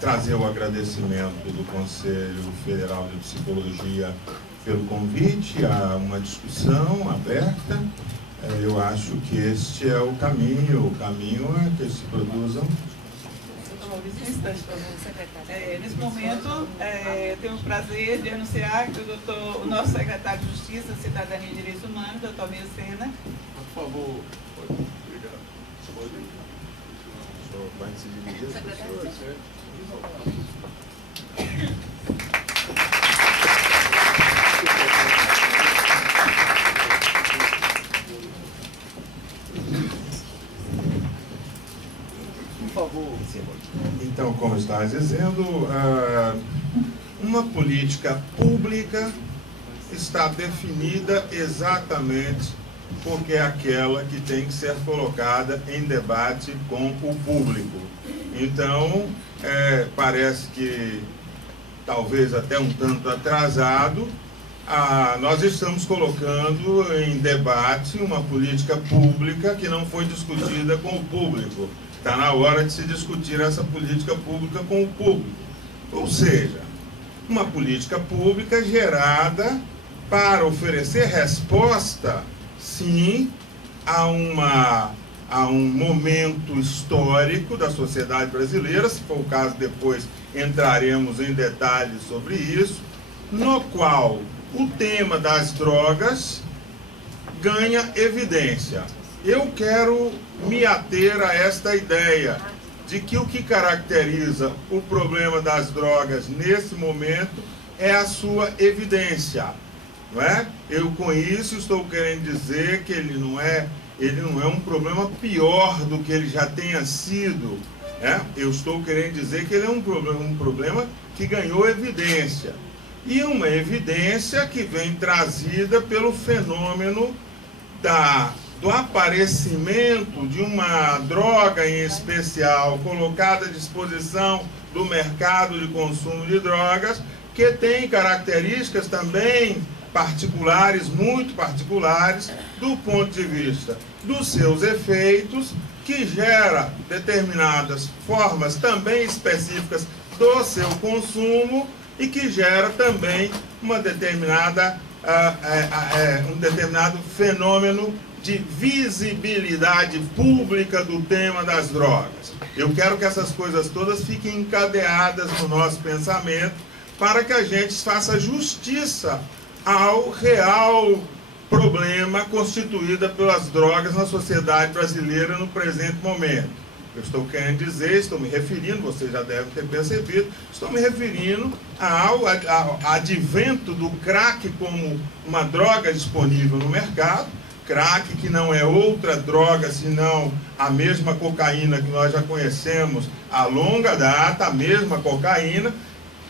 trazer o agradecimento do Conselho Federal de Psicologia pelo convite a uma discussão aberta. Eu acho que este é o caminho é que se produzam. Nesse momento, tenho o prazer de anunciar que o nosso secretário de Justiça, Cidadania e Direitos Humanos, doutor Miro Sena. Por favor, obrigado. Só vai se dividir as pessoas, certo? Por favor. Então, como estava dizendo, uma política pública está definida exatamente porque é aquela que tem que ser colocada em debate com o público. Então, parece que, talvez até um tanto atrasado, nós estamos colocando em debate uma política pública que não foi discutida com o público. Está na hora de se discutir essa política pública com o público. Ou seja, uma política pública gerada para oferecer resposta, sim, a um momento histórico da sociedade brasileira, se for o caso depois entraremos em detalhes sobre isso, no qual o tema das drogas ganha evidência. Eu quero me ater a esta ideia de que o que caracteriza o problema das drogas nesse momento é a sua evidência, não é? Eu com isso estou querendo dizer que ele não é um problema pior do que ele já tenha sido, né? Eu estou querendo dizer que ele é um problema que ganhou evidência. E uma evidência que vem trazida pelo fenômeno do aparecimento de uma droga em especial colocada à disposição do mercado de consumo de drogas, que tem características também particulares, muito particulares, do ponto de vista dos seus efeitos, que gera determinadas formas também específicas do seu consumo e que gera também uma determinada, um determinado fenômeno de visibilidade pública do tema das drogas. Eu quero que essas coisas todas fiquem encadeadas no nosso pensamento para que a gente faça justiça ao real problema constituído pelas drogas na sociedade brasileira no presente momento. Eu estou querendo dizer, estou me referindo, vocês já devem ter percebido, estou me referindo ao advento do crack como uma droga disponível no mercado, crack que não é outra droga senão a mesma cocaína que nós já conhecemos há longa data, a mesma cocaína,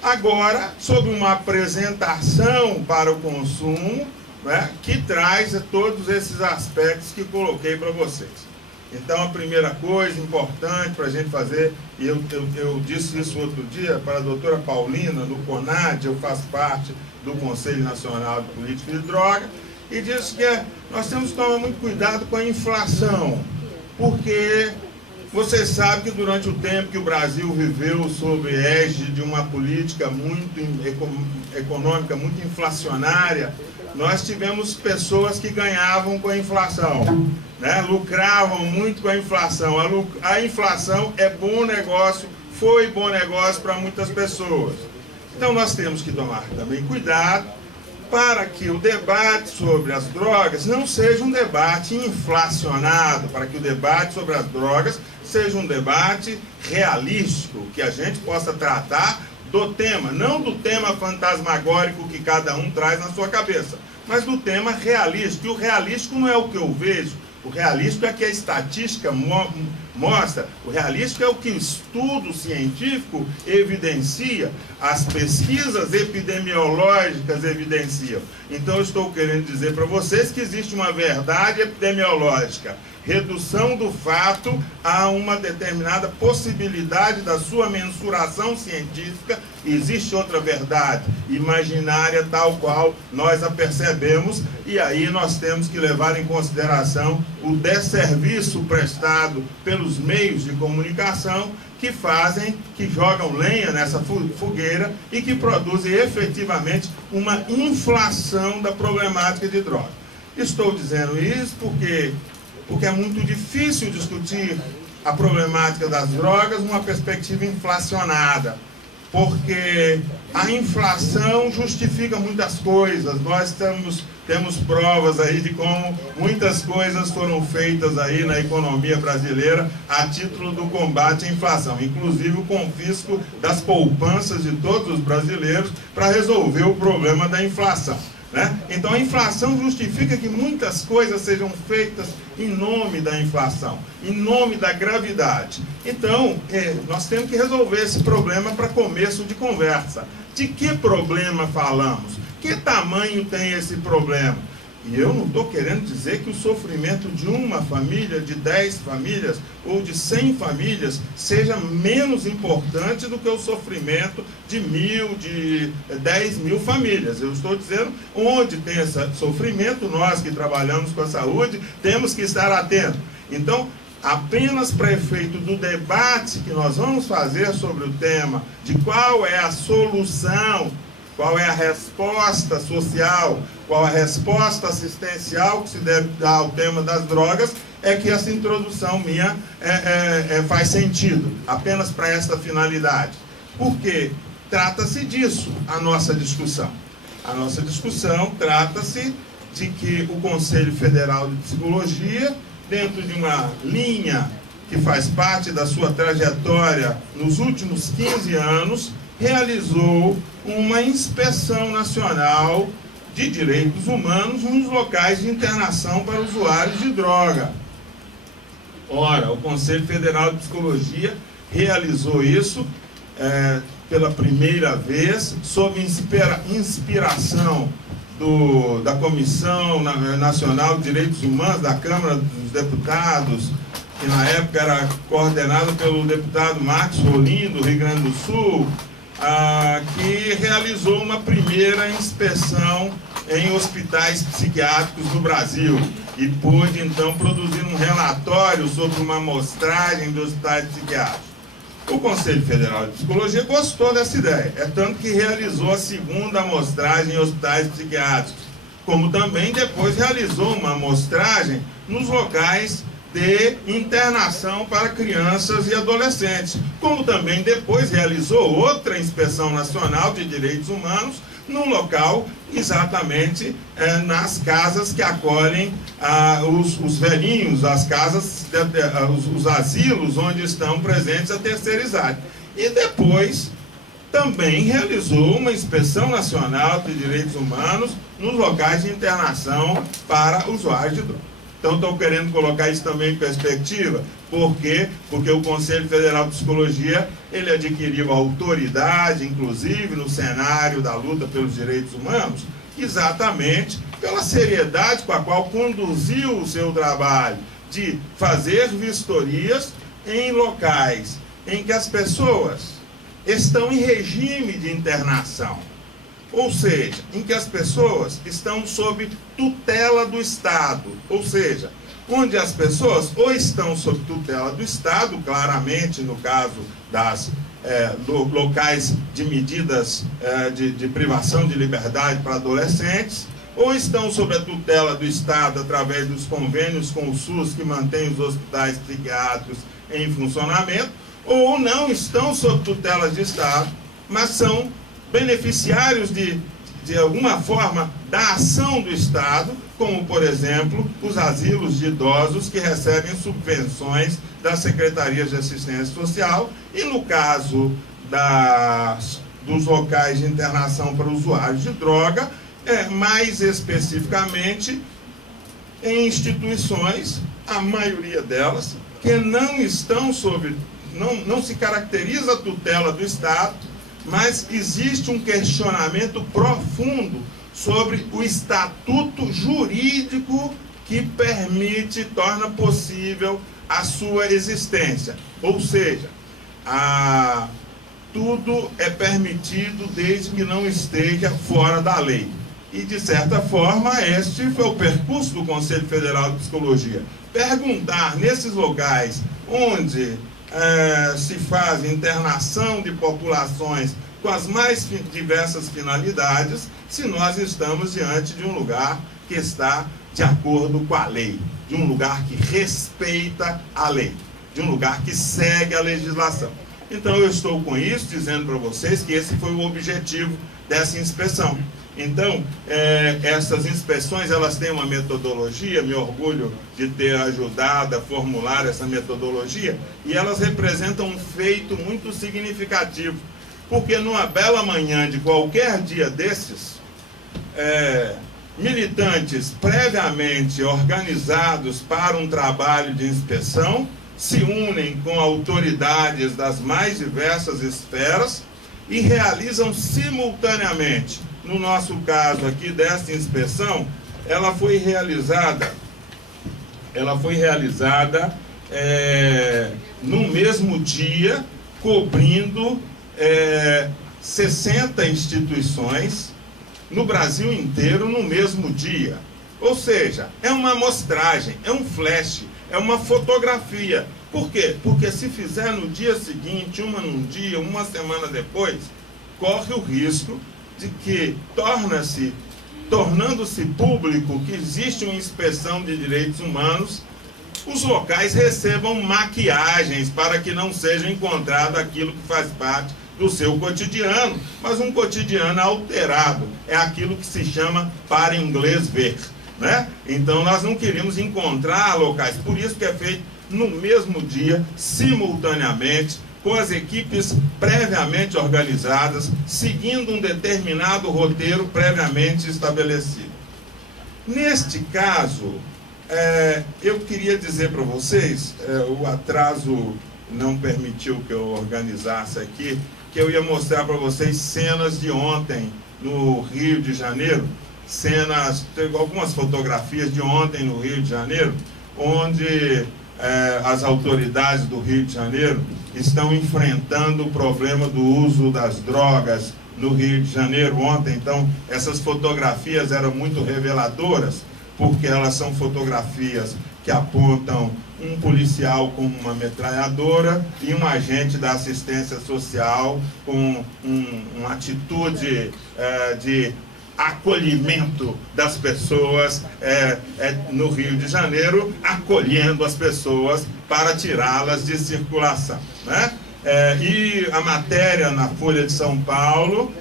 agora sob uma apresentação para o consumo, né, que traz todos esses aspectos que coloquei para vocês. Então, a primeira coisa importante para a gente fazer, e eu disse isso outro dia para a doutora Paulina, do CONAD, eu faço parte do Conselho Nacional de Política de Droga, e disse que nós temos que tomar muito cuidado com a inflação, porque vocês sabem que durante o tempo que o Brasil viveu sob égide de uma política muito econômica, muito inflacionária, nós tivemos pessoas que ganhavam com a inflação, né? Lucravam muito com a inflação. A inflação é bom negócio, foi bom negócio para muitas pessoas. Então nós temos que tomar também cuidado para que o debate sobre as drogas não seja um debate inflacionado, para que o debate sobre as drogas seja um debate realístico, que a gente possa tratar do tema, não do tema fantasmagórico que cada um traz na sua cabeça, mas do tema realístico. E o realístico não é o que eu vejo, o realístico é que a estatística mostra, o realístico é o que o estudo científico evidencia, as pesquisas epidemiológicas evidenciam. Então eu estou querendo dizer para vocês que existe uma verdade epidemiológica redução do fato a uma determinada possibilidade da sua mensuração científica. Existe outra verdade imaginária tal qual nós a percebemos, e aí nós temos que levar em consideração o desserviço prestado pelos meios de comunicação que jogam lenha nessa fogueira e que produzem efetivamente uma inflação da problemática de droga. Estou dizendo isso porque é muito difícil discutir a problemática das drogas numa perspectiva inflacionada, porque a inflação justifica muitas coisas. Nós temos provas aí de como muitas coisas foram feitas aí na economia brasileira a título do combate à inflação, inclusive o confisco das poupanças de todos os brasileiros para resolver o problema da inflação, né? Então a inflação justifica que muitas coisas sejam feitas em nome da inflação, em nome da gravidade. Então, nós temos que resolver esse problema para começo de conversa. De que problema falamos? Que tamanho tem esse problema? E eu não estou querendo dizer que o sofrimento de uma família, de 10 famílias ou de 100 famílias seja menos importante do que o sofrimento de 1.000, de 10 mil famílias. Eu estou dizendo onde tem esse sofrimento, nós que trabalhamos com a saúde temos que estar atentos. Então, apenas para efeito do debate que nós vamos fazer sobre o tema de qual é a solução, qual é a resposta social, qual é a resposta assistencial que se deve dar ao tema das drogas, é que essa introdução minha faz sentido, apenas para essa finalidade. Porque trata-se disso, a nossa discussão. A nossa discussão trata-se de que o Conselho Federal de Psicologia, dentro de uma linha que faz parte da sua trajetória nos últimos 15 anos, realizou uma inspeção nacional de direitos humanos nos locais de internação para usuários de droga. Ora, o Conselho Federal de Psicologia realizou isso pela primeira vez, sob inspiração da Comissão Nacional de Direitos Humanos da Câmara dos Deputados, que na época era coordenado pelo deputado Marcos Rolim, do Rio Grande do Sul, que realizou uma primeira inspeção em hospitais psiquiátricos no Brasil e pôde então produzir um relatório sobre uma amostragem de hospitais psiquiátricos. O Conselho Federal de Psicologia gostou dessa ideia, tanto que realizou a segunda amostragem em hospitais psiquiátricos, como também depois realizou uma amostragem nos locais de internação para crianças e adolescentes, como também depois realizou outra inspeção nacional de direitos humanos num local exatamente nas casas que acolhem os velhinhos, as casas, os asilos onde estão presentes a terceira idade. E depois também realizou uma inspeção nacional de direitos humanos nos locais de internação para usuários de drogas. Então, estou querendo colocar isso também em perspectiva. Por quê? Porque o Conselho Federal de Psicologia, ele adquiriu autoridade, inclusive, no cenário da luta pelos direitos humanos, exatamente pela seriedade com a qual conduziu o seu trabalho de fazer vistorias em locais em que as pessoas estão em regime de internação. Ou seja, em que as pessoas estão sob tutela do Estado, ou seja, onde as pessoas ou estão sob tutela do Estado, claramente no caso das locais de medidas de privação de liberdade para adolescentes, ou estão sob a tutela do Estado através dos convênios com o SUS que mantém os hospitais psiquiátricos em funcionamento, ou não estão sob tutela de Estado, mas são beneficiários de alguma forma da ação do Estado, como por exemplo os asilos de idosos que recebem subvenções das secretarias de assistência social, e no caso dos locais de internação para usuários de droga, mais especificamente em instituições, a maioria delas, que não estão não se caracteriza a tutela do Estado, mas existe um questionamento profundo sobre o estatuto jurídico que permite, torna possível a sua existência. Ou seja, tudo é permitido desde que não esteja fora da lei. E, de certa forma, este foi o percurso do Conselho Federal de Psicologia. Perguntar nesses locais onde se faz internação de populações com as mais diversas finalidades, se nós estamos diante de um lugar que está de acordo com a lei, de um lugar que respeita a lei, de um lugar que segue a legislação. Então eu estou com isso, dizendo para vocês que esse foi o objetivo dessa inspeção. Então, essas inspeções, elas têm uma metodologia, me orgulho de ter ajudado a formular essa metodologia, e elas representam um feito muito significativo, porque numa bela manhã de qualquer dia desses, militantes previamente organizados para um trabalho de inspeção se unem com autoridades das mais diversas esferas e realizam simultaneamente. No nosso caso aqui desta inspeção, ela foi realizada no mesmo dia, cobrindo 60 instituições no Brasil inteiro no mesmo dia. Ou seja, é uma amostragem, é um flash, é uma fotografia. Por quê? Porque se fizer no dia seguinte, uma num dia, uma semana depois, corre o risco de que tornando-se público que existe uma inspeção de direitos humanos, os locais recebam maquiagens para que não seja encontrado aquilo que faz parte do seu cotidiano, mas um cotidiano alterado, é aquilo que se chama para inglês ver, né? Então nós não queríamos encontrar locais, por isso que é feito no mesmo dia, simultaneamente, com as equipes previamente organizadas, seguindo um determinado roteiro previamente estabelecido. Neste caso, eu queria dizer para vocês, o atraso não permitiu que eu organizasse aqui, que eu ia mostrar para vocês cenas de ontem no Rio de Janeiro, algumas fotografias de ontem no Rio de Janeiro, onde as autoridades do Rio de Janeiro estão enfrentando o problema do uso das drogas no Rio de Janeiro ontem. Então, essas fotografias eram muito reveladoras, porque elas são fotografias que apontam um policial com uma metralhadora e um agente da assistência social com uma atitude de acolhimento das pessoas no Rio de Janeiro, acolhendo as pessoas para tirá-las de circulação, né? E a matéria na Folha de São Paulo,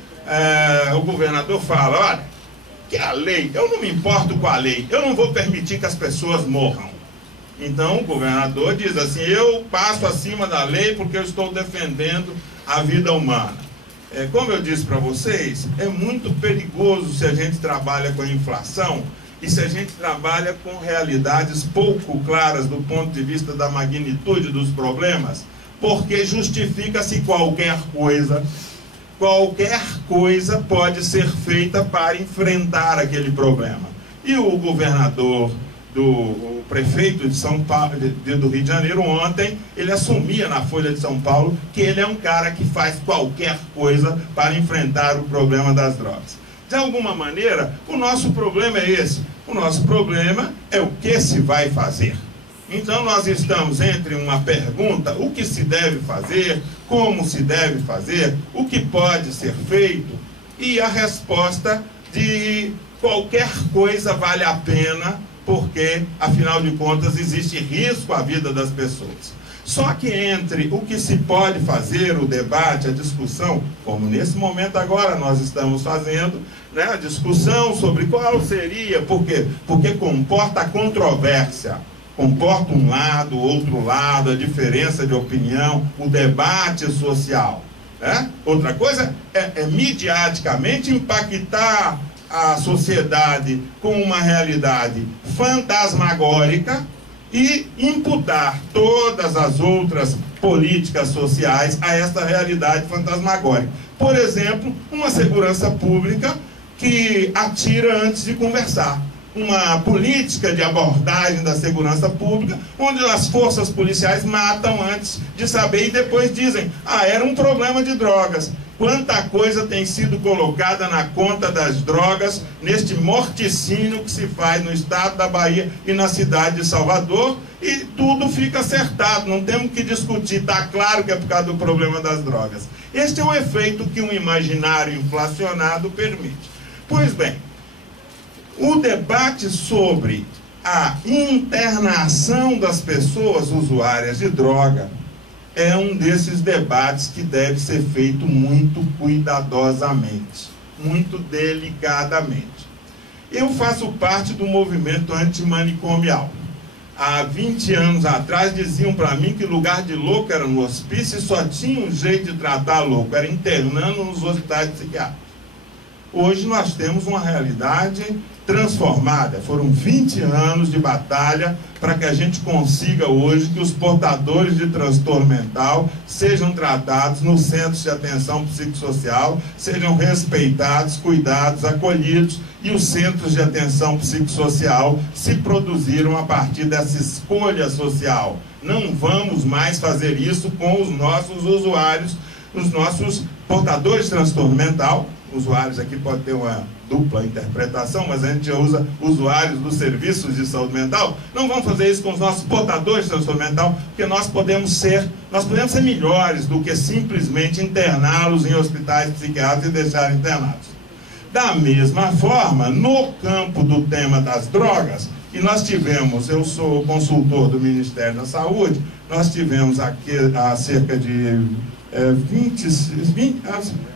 o governador fala, olha, que a lei, eu não me importo com a lei, eu não vou permitir que as pessoas morram. Então o governador diz assim, eu passo acima da lei porque eu estou defendendo a vida humana. Como eu disse para vocês, é muito perigoso se a gente trabalha com a inflação e se a gente trabalha com realidades pouco claras do ponto de vista da magnitude dos problemas, porque justifica-se qualquer coisa pode ser feita para enfrentar aquele problema. E o governador, o prefeito de São Paulo, do Rio de Janeiro, ontem, ele assumia na Folha de São Paulo que ele é um cara que faz qualquer coisa para enfrentar o problema das drogas. De alguma maneira, o nosso problema é esse. O nosso problema é o que se vai fazer. Então nós estamos entre uma pergunta, o que se deve fazer, como se deve fazer, o que pode ser feito, e a resposta de qualquer coisa vale a pena, porque, afinal de contas, existe risco à vida das pessoas. Só que entre o que se pode fazer, o debate, a discussão, como nesse momento agora nós estamos fazendo, né, a discussão sobre qual seria, por quê? Porque comporta a controvérsia, comporta um lado, outro lado, a diferença de opinião, o debate social, né? Outra coisa é midiaticamente impactar a sociedade com uma realidade fantasmagórica e imputar todas as outras políticas sociais a esta realidade fantasmagórica. Por exemplo, uma segurança pública que atira antes de conversar. uma política de abordagem da segurança pública, onde as forças policiais matam antes de saber e depois dizem, era um problema de drogas. Quanta coisa tem sido colocada na conta das drogas neste morticínio que se faz no estado da Bahia e na cidade de Salvador, e tudo fica acertado, não temos que discutir, está claro que é por causa do problema das drogas. Este é o efeito que um imaginário inflacionado permite. Pois bem, o debate sobre a internação das pessoas usuárias de droga é um desses debates que deve ser feito muito cuidadosamente, muito delicadamente. Eu faço parte do movimento antimanicomial. Há 20 anos atrás diziam para mim que lugar de louco era no hospício e só tinha um jeito de tratar louco, era internando nos hospitais psiquiátricos. Hoje nós temos uma realidade transformada. Foram 20 anos de batalha para que a gente consiga hoje que os portadores de transtorno mental sejam tratados nos centros de atenção psicossocial, sejam respeitados, cuidados, acolhidos, e os centros de atenção psicossocial se produziram a partir dessa escolha social. Não vamos mais fazer isso com os nossos usuários, os nossos portadores de transtorno mental. Usuários aqui pode ter uma dupla interpretação, mas a gente já usa usuários dos serviços de saúde mental. Não vamos fazer isso com os nossos portadores de transtorno mental, porque nós podemos ser melhores do que simplesmente interná-los em hospitais psiquiátricos e deixar internados. Da mesma forma, no campo do tema das drogas, e nós tivemos, eu sou consultor do Ministério da Saúde, nós tivemos aqui há cerca de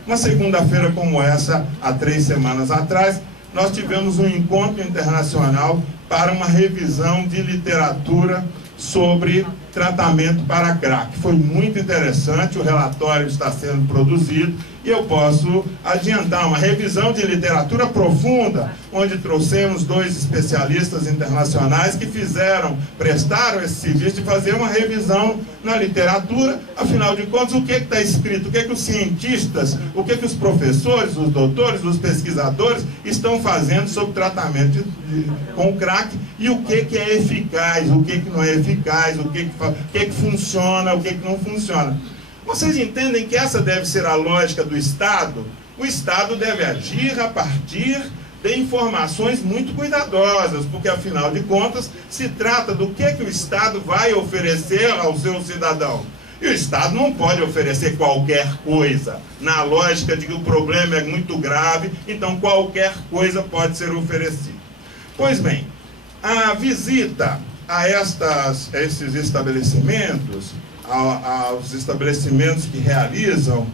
uma segunda-feira como essa, há 3 semanas atrás, nós tivemos um encontro internacional para uma revisão de literatura sobre tratamento para crack. Foi muito interessante, o relatório está sendo produzido e eu posso adiantar uma revisão de literatura profunda, onde trouxemos 2 especialistas internacionais que prestaram esse serviço de fazer uma revisão na literatura. Afinal de contas, o que está escrito, o que os cientistas, o que os professores, os doutores, os pesquisadores estão fazendo sobre tratamento com crack e o que é eficaz, o que não é eficaz, o que funciona, o que não funciona. Vocês entendem que essa deve ser a lógica do Estado? O Estado deve agir a partir de informações muito cuidadosas, porque, afinal de contas, se trata do que o Estado vai oferecer ao seu cidadão. E o Estado não pode oferecer qualquer coisa, na lógica de que o problema é muito grave, então qualquer coisa pode ser oferecida. Pois bem, a visita a esses estabelecimentos, aos estabelecimentos que realizam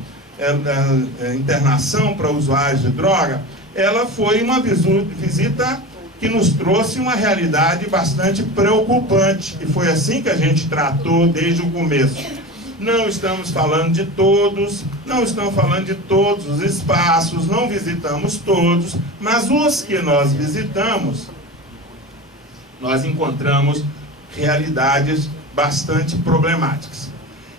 internação para usuários de droga, ela foi uma visita que nos trouxe uma realidade bastante preocupante, e foi assim que a gente tratou desde o começo. Não estamos falando de todos, não estamos falando de todos os espaços, não visitamos todos, mas os que nós visitamos, nós encontramos realidades bastante problemáticas.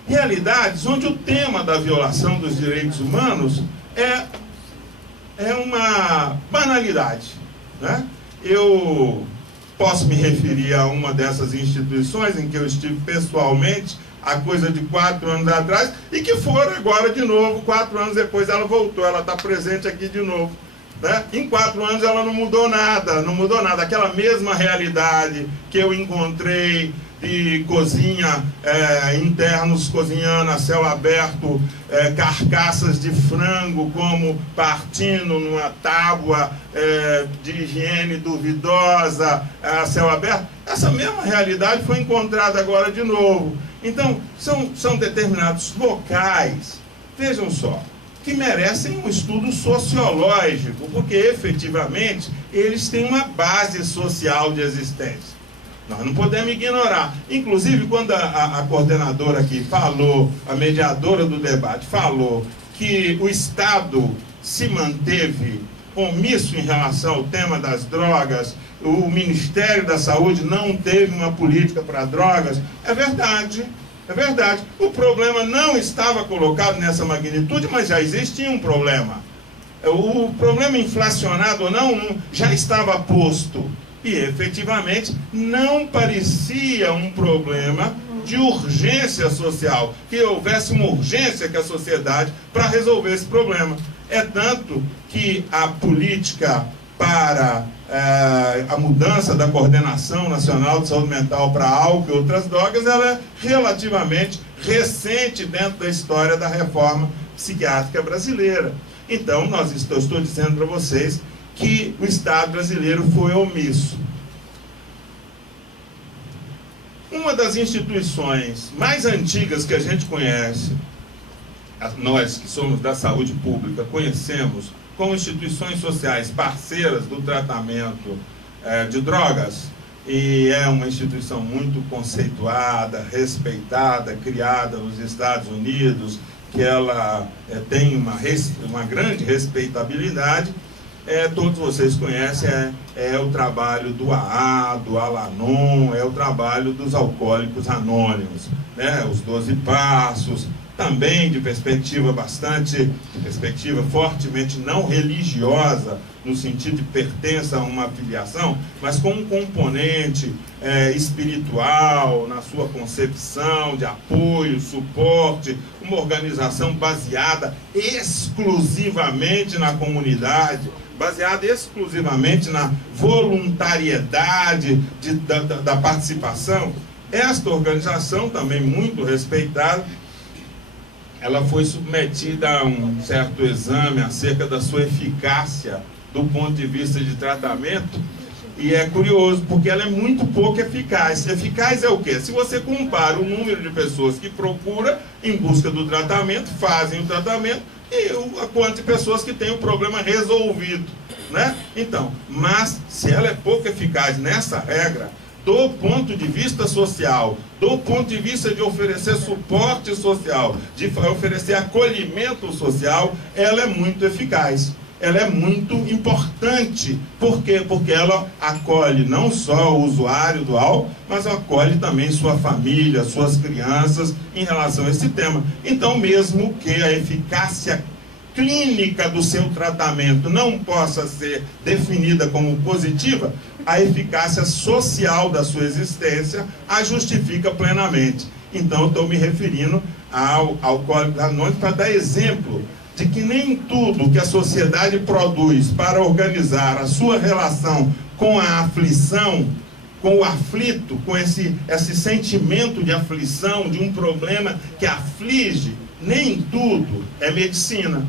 Realidades onde o tema da violação dos direitos humanos é uma banalidade, né? Eu posso me referir a uma dessas instituições em que eu estive pessoalmente há coisa de 4 anos atrás e que foram agora de novo, 4 anos depois ela voltou, ela está presente aqui de novo. Né? Em 4 anos ela não mudou nada, aquela mesma realidade que eu encontrei de cozinha, internos cozinhando a céu aberto, carcaças de frango como partindo numa tábua de higiene duvidosa a céu aberto. Essa mesma realidade foi encontrada agora de novo. Então, são determinados locais, vejam só, que merecem um estudo sociológico, porque efetivamente eles têm uma base social de existência. Nós não podemos ignorar. Inclusive, quando a coordenadora aqui falou, a mediadora do debate falou que o Estado se manteve omisso em relação ao tema das drogas, o Ministério da Saúde não teve uma política para drogas, é verdade. É verdade. O problema não estava colocado nessa magnitude, mas já existia um problema. O problema inflacionado ou não já estava posto. E, efetivamente, não parecia um problema de urgência social, que houvesse uma urgência que a sociedade para resolver esse problema. É tanto que a política para a mudança da Coordenação Nacional de Saúde Mental para álcool e outras drogas, ela é relativamente recente dentro da história da reforma psiquiátrica brasileira. Então, estou dizendo para vocês que o Estado brasileiro foi omisso. Uma das instituições mais antigas que a gente conhece, nós que somos da saúde pública, conhecemos como instituições sociais parceiras do tratamento de drogas, e é uma instituição muito conceituada, respeitada, criada nos Estados Unidos, que ela tem uma grande respeitabilidade. Todos vocês conhecem, é o trabalho do AA, do Al-Anon, é o trabalho dos Alcoólicos Anônimos, né? Os 12 Passos, também de perspectiva fortemente não religiosa, no sentido de pertença a uma afiliação, mas com um componente espiritual na sua concepção de apoio, suporte, uma organização baseada exclusivamente na comunidade, baseada exclusivamente na voluntariedade da participação. Esta organização, também muito respeitada, ela foi submetida a um certo exame acerca da sua eficácia do ponto de vista de tratamento, e é curioso, porque ela é muito pouco eficaz. Eficaz é o quê? Se você compara o número de pessoas que procuram em busca do tratamento, fazem o tratamento, e a quantidade de pessoas que têm o problema resolvido, né? Então, mas se ela é pouco eficaz nessa regra, do ponto de vista social, do ponto de vista de oferecer suporte social, de oferecer acolhimento social, ela é muito eficaz. Ela é muito importante. Por quê? Porque ela acolhe não só o usuário do álcool, mas acolhe também sua família, suas crianças em relação a esse tema. Então, mesmo que a eficácia clínica do seu tratamento não possa ser definida como positiva, a eficácia social da sua existência a justifica plenamente. Então, eu estou me referindo ao Alcoólicos Anônimos para dar exemplo de que nem tudo que a sociedade produz para organizar a sua relação com a aflição, com o aflito, com esse sentimento de aflição, de um problema que aflige, nem tudo é medicina,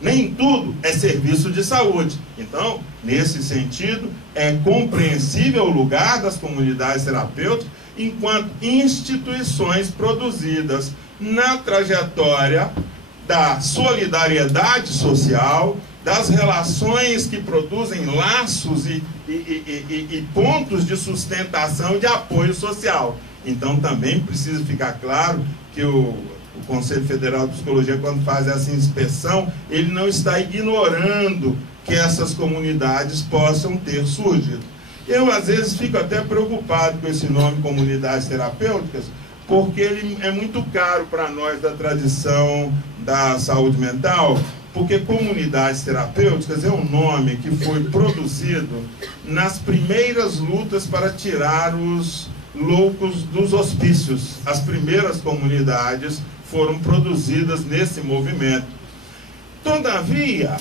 nem tudo é serviço de saúde. Então, nesse sentido, é compreensível o lugar das comunidades terapêuticas enquanto instituições produzidas na trajetória da solidariedade social, das relações que produzem laços e pontos de sustentação e de apoio social. Então, também precisa ficar claro que o Conselho Federal de Psicologia, quando faz essa inspeção, ele não está ignorando que essas comunidades possam ter surgido. Eu, às vezes, fico até preocupado com esse nome, comunidades terapêuticas, porque ele é muito caro para nós da tradição da saúde mental, porque comunidades terapêuticas é um nome que foi produzido nas primeiras lutas para tirar os loucos dos hospícios. As primeiras comunidades foram produzidas nesse movimento. Todavia,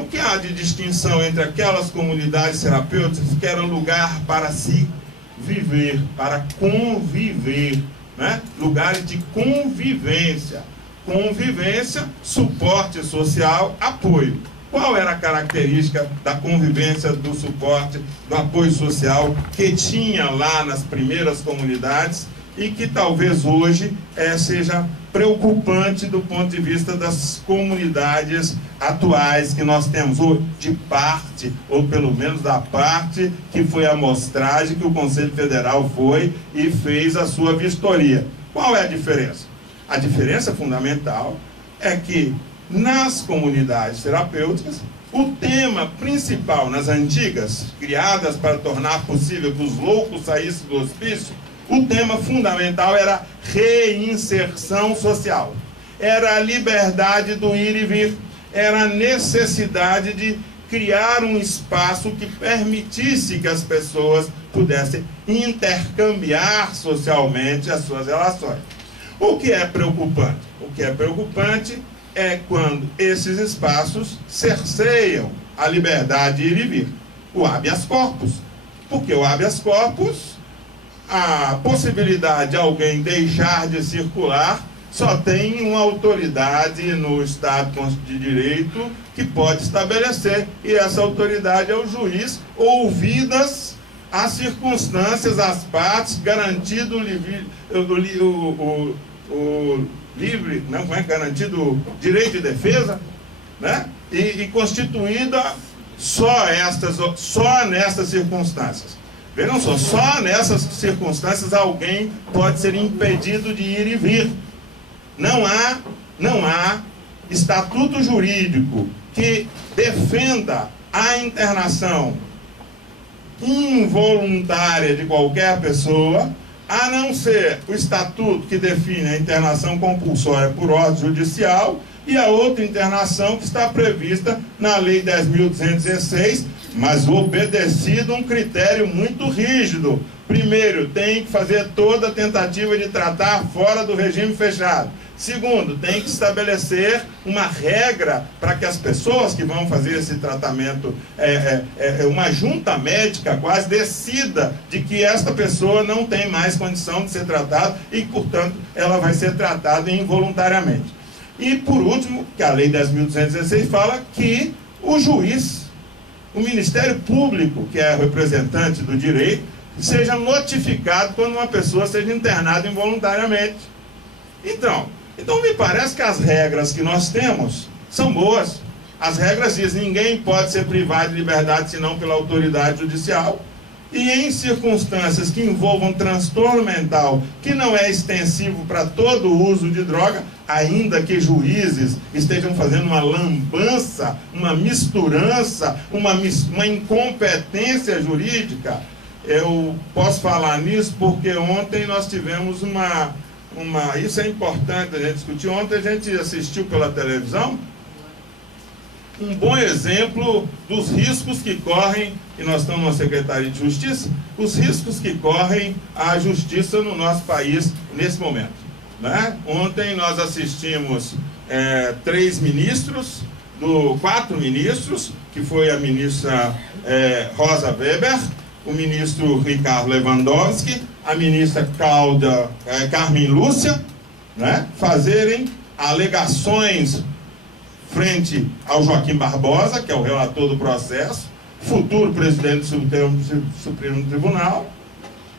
o que há de distinção entre aquelas comunidades terapêuticas que eram lugar para se viver, para conviver, né? Lugares de convivência, suporte social, apoio. Qual era a característica da convivência, do suporte, do apoio social que tinha lá nas primeiras comunidades e que talvez hoje seja preocupante do ponto de vista das comunidades atuais que nós temos, ou de parte, ou pelo menos da parte que foi a amostragem que o Conselho Federal foi e fez a sua vistoria. Qual é a diferença? A diferença fundamental é que nas comunidades terapêuticas, o tema principal nas antigas, criadas para tornar possível que os loucos saíssem do hospício, o tema fundamental era reinserção social. Era a liberdade do ir e vir. Era a necessidade de criar um espaço que permitisse que as pessoas pudessem intercambiar socialmente as suas relações. O que é preocupante? O que é preocupante é quando esses espaços cerceiam a liberdade de ir e vir. O habeas corpus. Porque o habeas corpus, a possibilidade de alguém deixar de circular, só tem uma autoridade no Estado de Direito que pode estabelecer, e essa autoridade é o juiz, ouvidas as circunstâncias, as partes, garantido garantido direito de defesa, né? E constituída só nessas circunstâncias. Vejam só nessas circunstâncias alguém pode ser impedido de ir e vir. Não há estatuto jurídico que defenda a internação involuntária de qualquer pessoa, a não ser o estatuto que define a internação compulsória por ordem judicial e a outra internação que está prevista na Lei 10.216, mas obedecido a um critério muito rígido. Primeiro, tem que fazer toda a tentativa de tratar fora do regime fechado. Segundo, tem que estabelecer uma regra para que as pessoas que vão fazer esse tratamento, uma junta médica quase, decida de que esta pessoa não tem mais condição de ser tratada e, portanto, ela vai ser tratada involuntariamente. E, por último, que a Lei 10.216 fala que o juiz, o Ministério Público, que é o representante do direito, seja notificado quando uma pessoa seja internada involuntariamente. Então me parece que as regras que nós temos são boas. As regras dizem que ninguém pode ser privado de liberdade senão pela autoridade judicial. E em circunstâncias que envolvam transtorno mental, que não é extensivo para todo o uso de droga, ainda que juízes estejam fazendo uma lambança, uma misturança, uma incompetência jurídica. Eu posso falar nisso porque ontem nós tivemos isso é importante a gente discutir. Ontem a gente assistiu pela televisão um bom exemplo dos riscos que correm, e nós estamos na Secretaria de Justiça, os riscos que correm a justiça no nosso país nesse momento, né? Ontem nós assistimos 4 ministros, que foi a ministra Rosa Weber, o ministro Ricardo Lewandowski, a ministra Carmen Lúcia, né, fazerem alegações frente ao Joaquim Barbosa, que é o relator do processo, futuro presidente do Supremo Tribunal,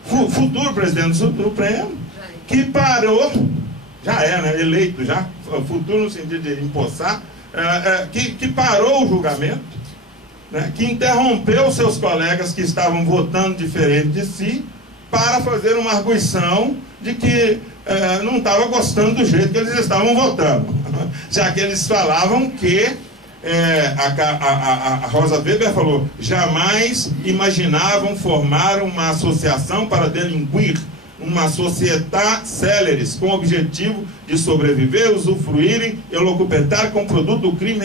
futuro presidente do Supremo, que parou, já é, né, eleito já, futuro no sentido de empossar, que parou o julgamento, né, que interrompeu seus colegas que estavam votando diferente de si, para fazer uma arguição de que não estava gostando do jeito que eles estavam votando, já que eles falavam que a Rosa Weber falou, jamais imaginavam formar uma associação para delinquir, uma sociedade céleres, com o objetivo de sobreviver, usufruírem e locupletar com o produto do crime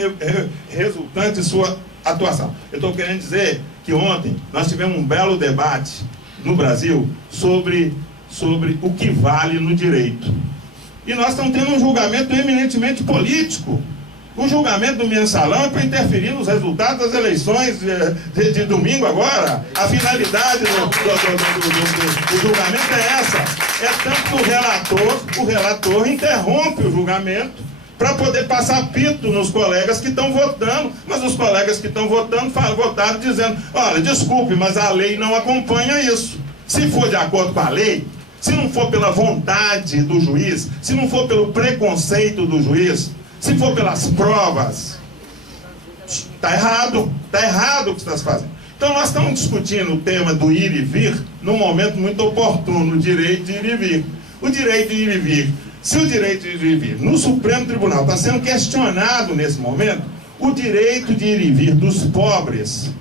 resultante de sua atuação. Eu estou querendo dizer que ontem nós tivemos um belo debate no Brasil sobre o que vale no direito. E nós estamos tendo um julgamento eminentemente político. O julgamento do mensalão é para interferir nos resultados das eleições de domingo agora. A finalidade do julgamento é essa. É tanto que o relator interrompe o julgamento para poder passar pito nos colegas que estão votando, mas os colegas que estão votando votaram dizendo, olha, desculpe, mas a lei não acompanha isso. Se for de acordo com a lei, se não for pela vontade do juiz, se não for pelo preconceito do juiz, se for pelas provas, está errado o que estás fazendo. Então nós estamos discutindo o tema do ir e vir num momento muito oportuno, o direito de ir e vir. O direito de ir e vir. Se o direito de ir e vir no Supremo Tribunal está sendo questionado nesse momento, o direito de ir e vir dos pobres,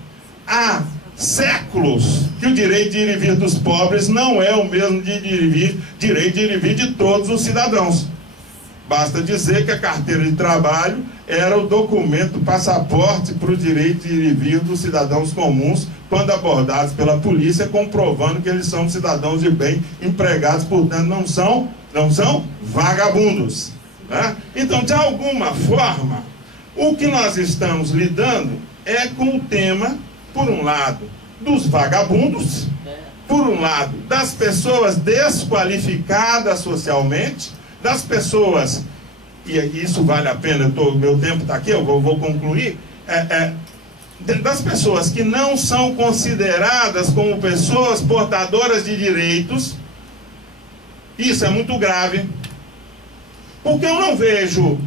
há séculos que o direito de ir e vir dos pobres não é o mesmo de ir e vir, direito de ir e vir de todos os cidadãos. Basta dizer que a carteira de trabalho era o documento, o passaporte para o direito de ir e vir dos cidadãos comuns quando abordados pela polícia, comprovando que eles são cidadãos de bem, empregados, portanto não são vagabundos, né? Então, de alguma forma, o que nós estamos lidando é com o tema, por um lado, dos vagabundos, por um lado, das pessoas desqualificadas socialmente, das pessoas, e isso vale a pena, meu tempo está aqui, eu vou concluir, das pessoas que não são consideradas como pessoas portadoras de direitos. Isso é muito grave, porque eu não vejo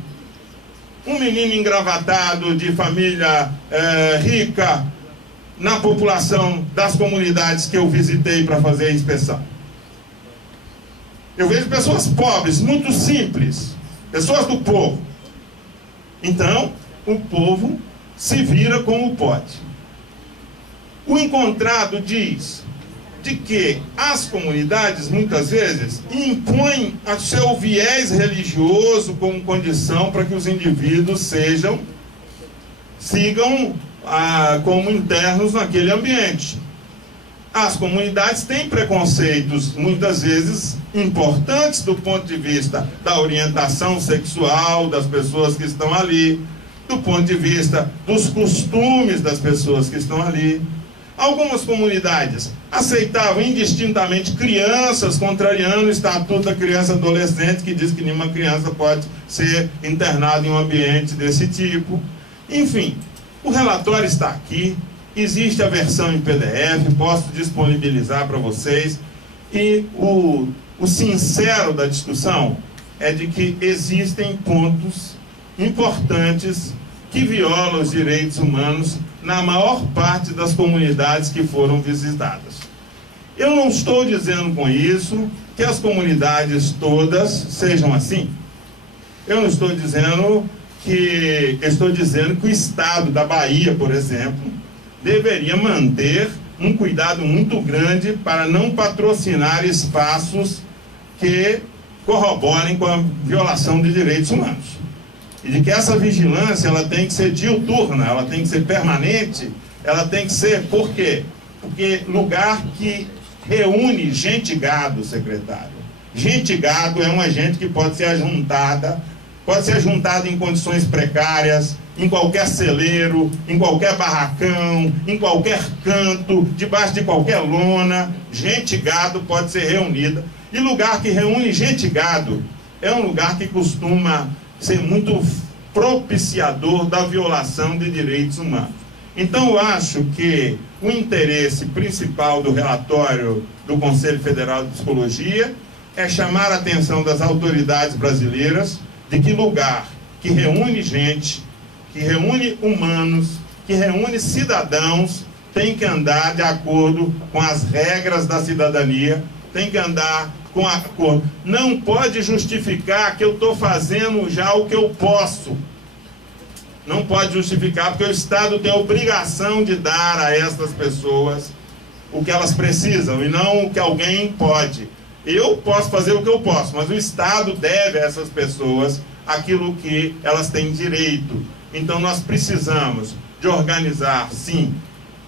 um menino engravatado de família rica na população das comunidades que eu visitei para fazer a inspeção. Eu vejo pessoas pobres, muito simples, pessoas do povo. Então, o povo se vira como pode. O encontrado diz de que as comunidades, muitas vezes, impõem o seu viés religioso como condição para que os indivíduos sigam como internos naquele ambiente. As comunidades têm preconceitos, muitas vezes, importantes do ponto de vista da orientação sexual das pessoas que estão ali, do ponto de vista dos costumes das pessoas que estão ali. Algumas comunidades aceitavam indistintamente crianças, contrariando o Estatuto da Criança e Adolescente, que diz que nenhuma criança pode ser internada em um ambiente desse tipo. Enfim, o relatório está aqui, existe a versão em PDF, posso disponibilizar para vocês, e o sincero da discussão é de que existem pontos importantes que violam os direitos humanos na maior parte das comunidades que foram visitadas. Eu não estou dizendo com isso que as comunidades todas sejam assim. Eu não estou dizendo que... Estou dizendo que o Estado da Bahia, por exemplo, deveria manter um cuidado muito grande para não patrocinar espaços que corroborem com a violação de direitos humanos. E de que essa vigilância ela tem que ser diuturna, ela tem que ser permanente, ela tem que ser... Por quê? Porque lugar que reúne gente gado, secretário. Gente gado é uma gente que pode ser ajuntada em condições precárias, em qualquer celeiro, em qualquer barracão, em qualquer canto, debaixo de qualquer lona. Gente gado pode ser reunida. E lugar que reúne gente gado é um lugar que costuma ser muito propiciador da violação de direitos humanos. Então eu acho que o interesse principal do relatório do Conselho Federal de Psicologia é chamar a atenção das autoridades brasileiras de que lugar que reúne gente, que reúne humanos, que reúne cidadãos, tem que andar de acordo com as regras da cidadania, tem que andar com acordo. Não pode justificar que eu estou fazendo já o que eu posso. Não pode justificar, porque o Estado tem a obrigação de dar a essas pessoas o que elas precisam, e não o que alguém pode. Eu posso fazer o que eu posso, mas o Estado deve a essas pessoas aquilo que elas têm direito. Então nós precisamos de organizar, sim,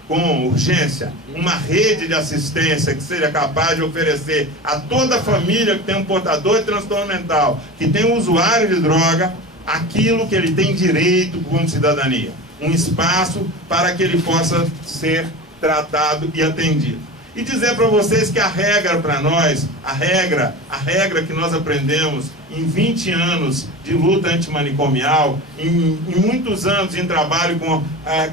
com urgência, uma rede de assistência que seja capaz de oferecer a toda a família que tem um portador de transtorno mental, que tem um usuário de droga, aquilo que ele tem direito como cidadania. Um espaço para que ele possa ser tratado e atendido. E dizer para vocês que a regra para nós, a regra que nós aprendemos em 20 anos de luta antimanicomial, em muitos anos em trabalho com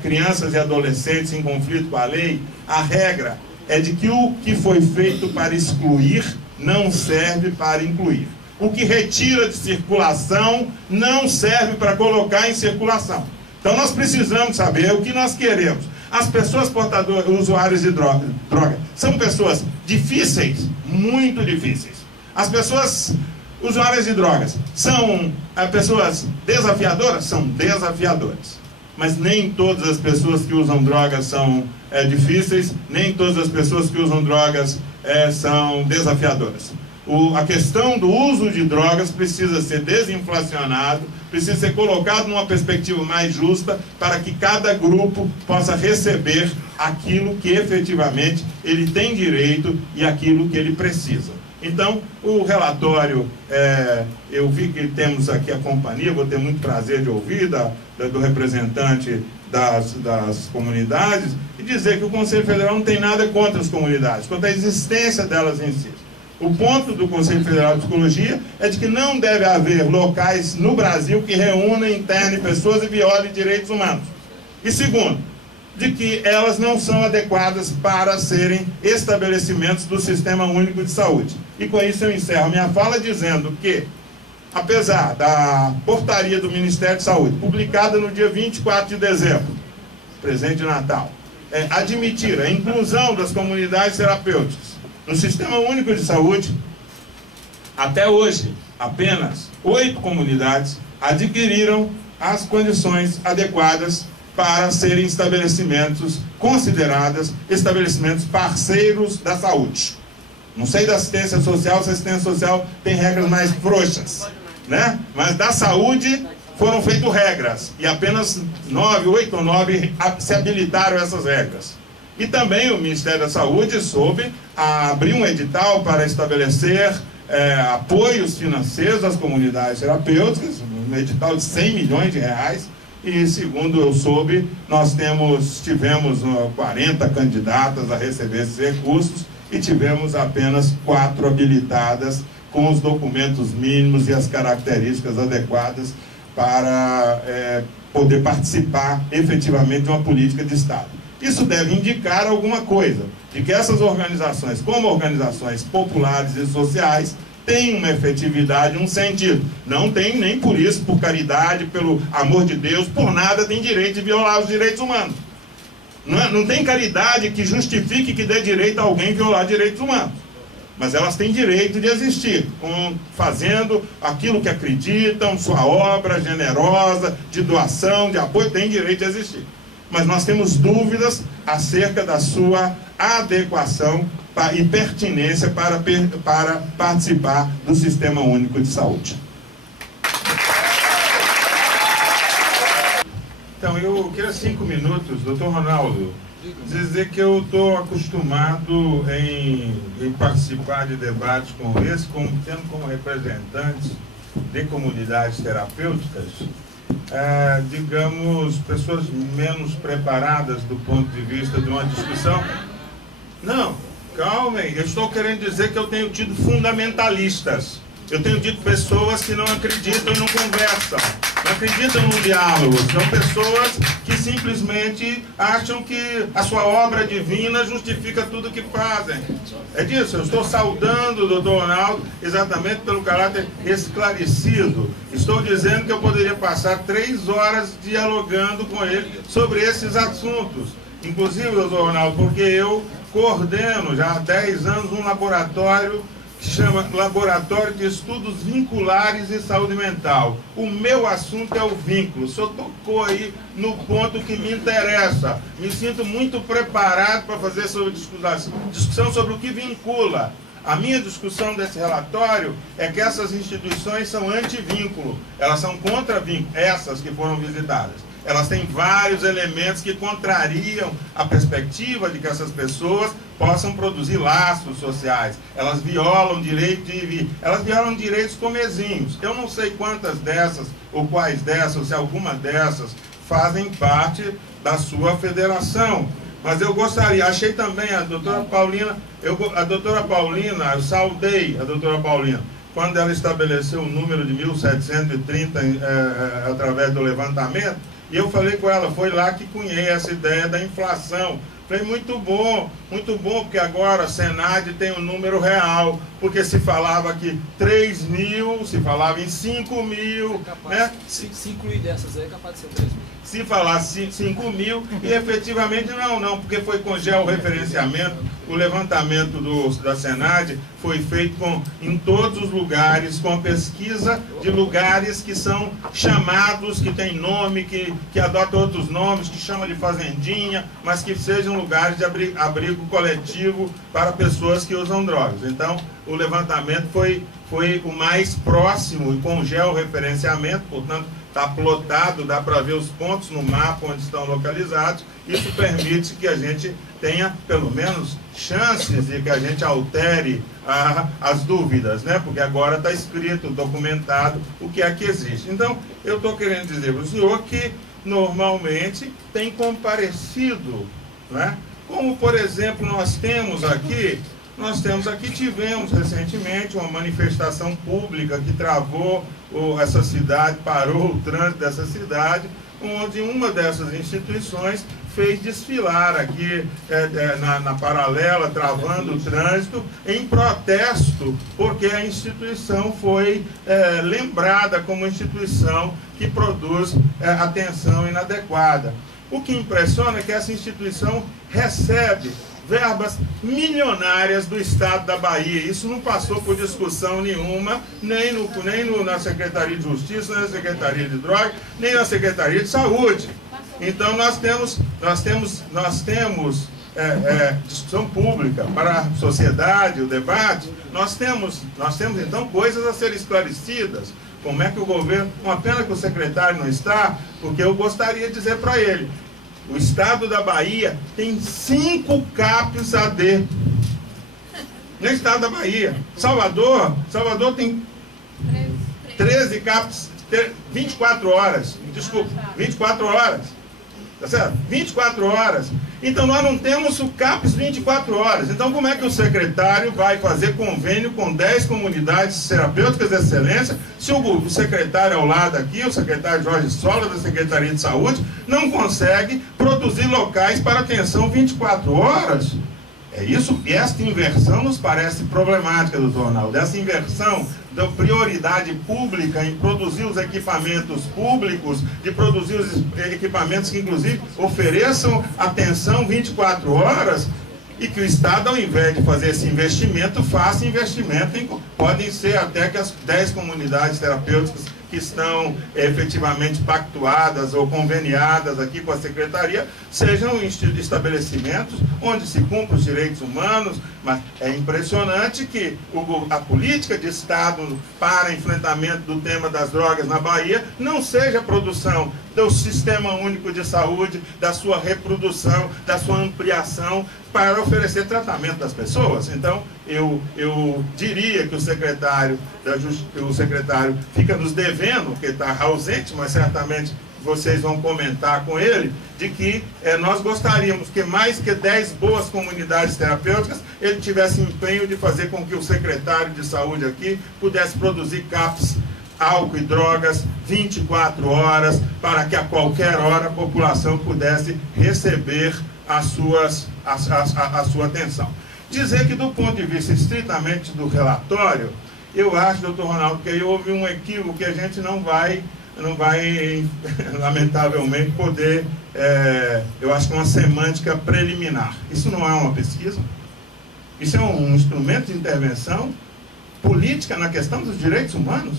crianças e adolescentes em conflito com a lei, a regra é de que o que foi feito para excluir não serve para incluir. O que retira de circulação não serve para colocar em circulação. Então nós precisamos saber o que nós queremos. As pessoas portadoras, usuários de droga, são pessoas difíceis, muito difíceis. As pessoas usuárias de drogas são pessoas desafiadoras? São desafiadoras. Mas nem todas as pessoas que usam drogas são difíceis, nem todas as pessoas que usam drogas são desafiadoras. A questão do uso de drogas precisa ser desinflacionado, precisa ser colocado numa perspectiva mais justa para que cada grupo possa receber aquilo que efetivamente ele tem direito e aquilo que ele precisa. Então, o relatório, eu vi que temos aqui a companhia, vou ter muito prazer de ouvir do representante das comunidades e dizer que o Conselho Federal não tem nada contra as comunidades, contra a existência delas em si. O ponto do Conselho Federal de Psicologia é de que não deve haver locais no Brasil que reúnam, internem pessoas e violem direitos humanos. E segundo, de que elas não são adequadas para serem estabelecimentos do Sistema Único de Saúde. E com isso eu encerro minha fala dizendo que, apesar da portaria do Ministério de Saúde, publicada no dia 24 de dezembro, presente de Natal, admitir a inclusão das comunidades terapêuticas no Sistema Único de Saúde, até hoje, apenas 8 comunidades adquiriram as condições adequadas para serem estabelecimentos considerados estabelecimentos parceiros da saúde. Não sei da assistência social, se a assistência social tem regras mais frouxas, né? Mas da saúde foram feitas regras, e apenas 8 ou 9 se habilitaram essas regras. E também o Ministério da Saúde soube abrir um edital para estabelecer apoios financeiros às comunidades terapêuticas, um edital de 100 milhões de reais, e segundo eu soube, nós tivemos 40 candidatas a receber esses recursos e tivemos apenas 4 habilitadas com os documentos mínimos e as características adequadas para poder participar efetivamente de uma política de Estado. Isso deve indicar alguma coisa, de que essas organizações, como organizações populares e sociais, têm uma efetividade, um sentido. Não tem nem por isso, por caridade, pelo amor de Deus, por nada tem direito de violar os direitos humanos. Não tem caridade que justifique que dê direito a alguém violar direitos humanos. Mas elas têm direito de existir, fazendo aquilo que acreditam, sua obra generosa, de doação, de apoio, tem direito de existir. Mas nós temos dúvidas acerca da sua adequação e pertinência para participar do Sistema Único de Saúde. Então, eu queria 5 minutos, doutor Ronaldo, dizer que eu estou acostumado em participar de debates como esse, tendo como representantes de comunidades terapêuticas, digamos, pessoas menos preparadas do ponto de vista de uma discussão. Não, calmem, eu estou querendo dizer que eu tenho tido fundamentalistas. Eu tenho tido pessoas que não acreditam e não conversam, não acreditam no diálogo. São pessoas que simplesmente acham que a sua obra divina justifica tudo o que fazem. É disso, eu estou saudando o doutor Ronaldo exatamente pelo caráter esclarecido. Estou dizendo que eu poderia passar 3 horas dialogando com ele sobre esses assuntos. Inclusive, doutor Ronaldo, porque eu coordeno já há 10 anos um laboratório que se chama Laboratório de Estudos Vinculares e Saúde Mental. O meu assunto é o vínculo. O senhor tocou aí no ponto que me interessa. Me sinto muito preparado para fazer discussão sobre o que vincula. A minha discussão desse relatório é que essas instituições são anti-vínculo. Elas são contra-vínculo, essas que foram visitadas. Elas têm vários elementos que contrariam a perspectiva de que essas pessoas possam produzir laços sociais. Elas violam direitos comezinhos. Eu não sei quantas dessas, ou quais dessas, ou se alguma dessas, fazem parte da sua federação. Mas eu gostaria, achei também a doutora Paulina, eu saudei a doutora Paulina, quando ela estabeleceu o número de 1730 através do levantamento. E eu falei com ela, foi lá que cunhei essa ideia da inflação. Falei, muito bom, porque agora a Senad tem um número real, porque se falava que 3 mil, se falava em 5 mil, né? Se incluir dessas aí, é capaz de ser 3 mil. Se falasse 5 mil, e efetivamente não, porque foi com georreferenciamento, o levantamento da Senad foi feito em todos os lugares, com pesquisa de lugares que são chamados, que tem nome, que adotam outros nomes, que chama de fazendinha, mas que sejam lugares de abrigo coletivo para pessoas que usam drogas. Então, o levantamento foi o mais próximo, com georreferenciamento, portanto, está plotado, dá para ver os pontos no mapa onde estão localizados. Isso permite que a gente tenha, pelo menos, chances de que a gente altere as dúvidas, né? Porque agora está escrito, documentado o que é que existe. Então, eu estou querendo dizer para o senhor que, normalmente, tem comparecido, né? Como, por exemplo, tivemos recentemente uma manifestação pública que travou essa cidade, parou o trânsito dessa cidade, onde uma dessas instituições fez desfilar aqui na paralela, travando o trânsito, em protesto, porque a instituição foi lembrada como instituição que produz atenção inadequada. O que impressiona é que essa instituição recebe verbas milionárias do Estado da Bahia. Isso não passou por discussão nenhuma, nem na Secretaria de Justiça, nem na Secretaria de Drogas, nem na Secretaria de Saúde. Então nós temos discussão pública para a sociedade, o debate. Nós temos então coisas a serem esclarecidas. Como é que o governo... Uma pena que o secretário não está, porque eu gostaria de dizer para ele: o Estado da Bahia tem 5 CAPs AD. No Estado da Bahia. Salvador tem 13 CAPs, 24 horas. Desculpa, 24 horas. Tá certo? 24 horas. Então nós não temos o CAPs 24 horas. Então como é que o secretário vai fazer convênio com 10 comunidades terapêuticas de excelência, se o secretário ao lado aqui, o secretário Jorge Sola, da Secretaria de Saúde, não consegue produzir locais para atenção 24 horas? É isso, e esta inversão nos parece problemática, doutor Arnaldo. Essa inversão da prioridade pública em produzir os equipamentos públicos, de produzir os equipamentos que, inclusive, ofereçam atenção 24 horas, e que o Estado, ao invés de fazer esse investimento, faça investimento em... Podem ser até que as 10 comunidades terapêuticas que estão efetivamente pactuadas ou conveniadas aqui com a Secretaria sejam estabelecimentos onde se cumprem os direitos humanos. Mas é impressionante que a política de Estado para enfrentamento do tema das drogas na Bahia não seja a produção do Sistema Único de Saúde, da sua reprodução, da sua ampliação para oferecer tratamento das pessoas. Então, eu diria que o secretário fica nos devendo, porque está ausente, mas certamente vocês vão comentar com ele, de que nós gostaríamos que mais que 10 boas comunidades terapêuticas, ele tivesse empenho de fazer com que o secretário de saúde aqui pudesse produzir CAPs, álcool e drogas, 24 horas, para que a qualquer hora a população pudesse receber a sua atenção. Dizer que, do ponto de vista estritamente do relatório, eu acho, doutor Ronaldo, que aí houve um equívoco que a gente não vai lamentavelmente, poder, eu acho que uma semântica preliminar. Isso não é uma pesquisa. Isso é um instrumento de intervenção política na questão dos direitos humanos.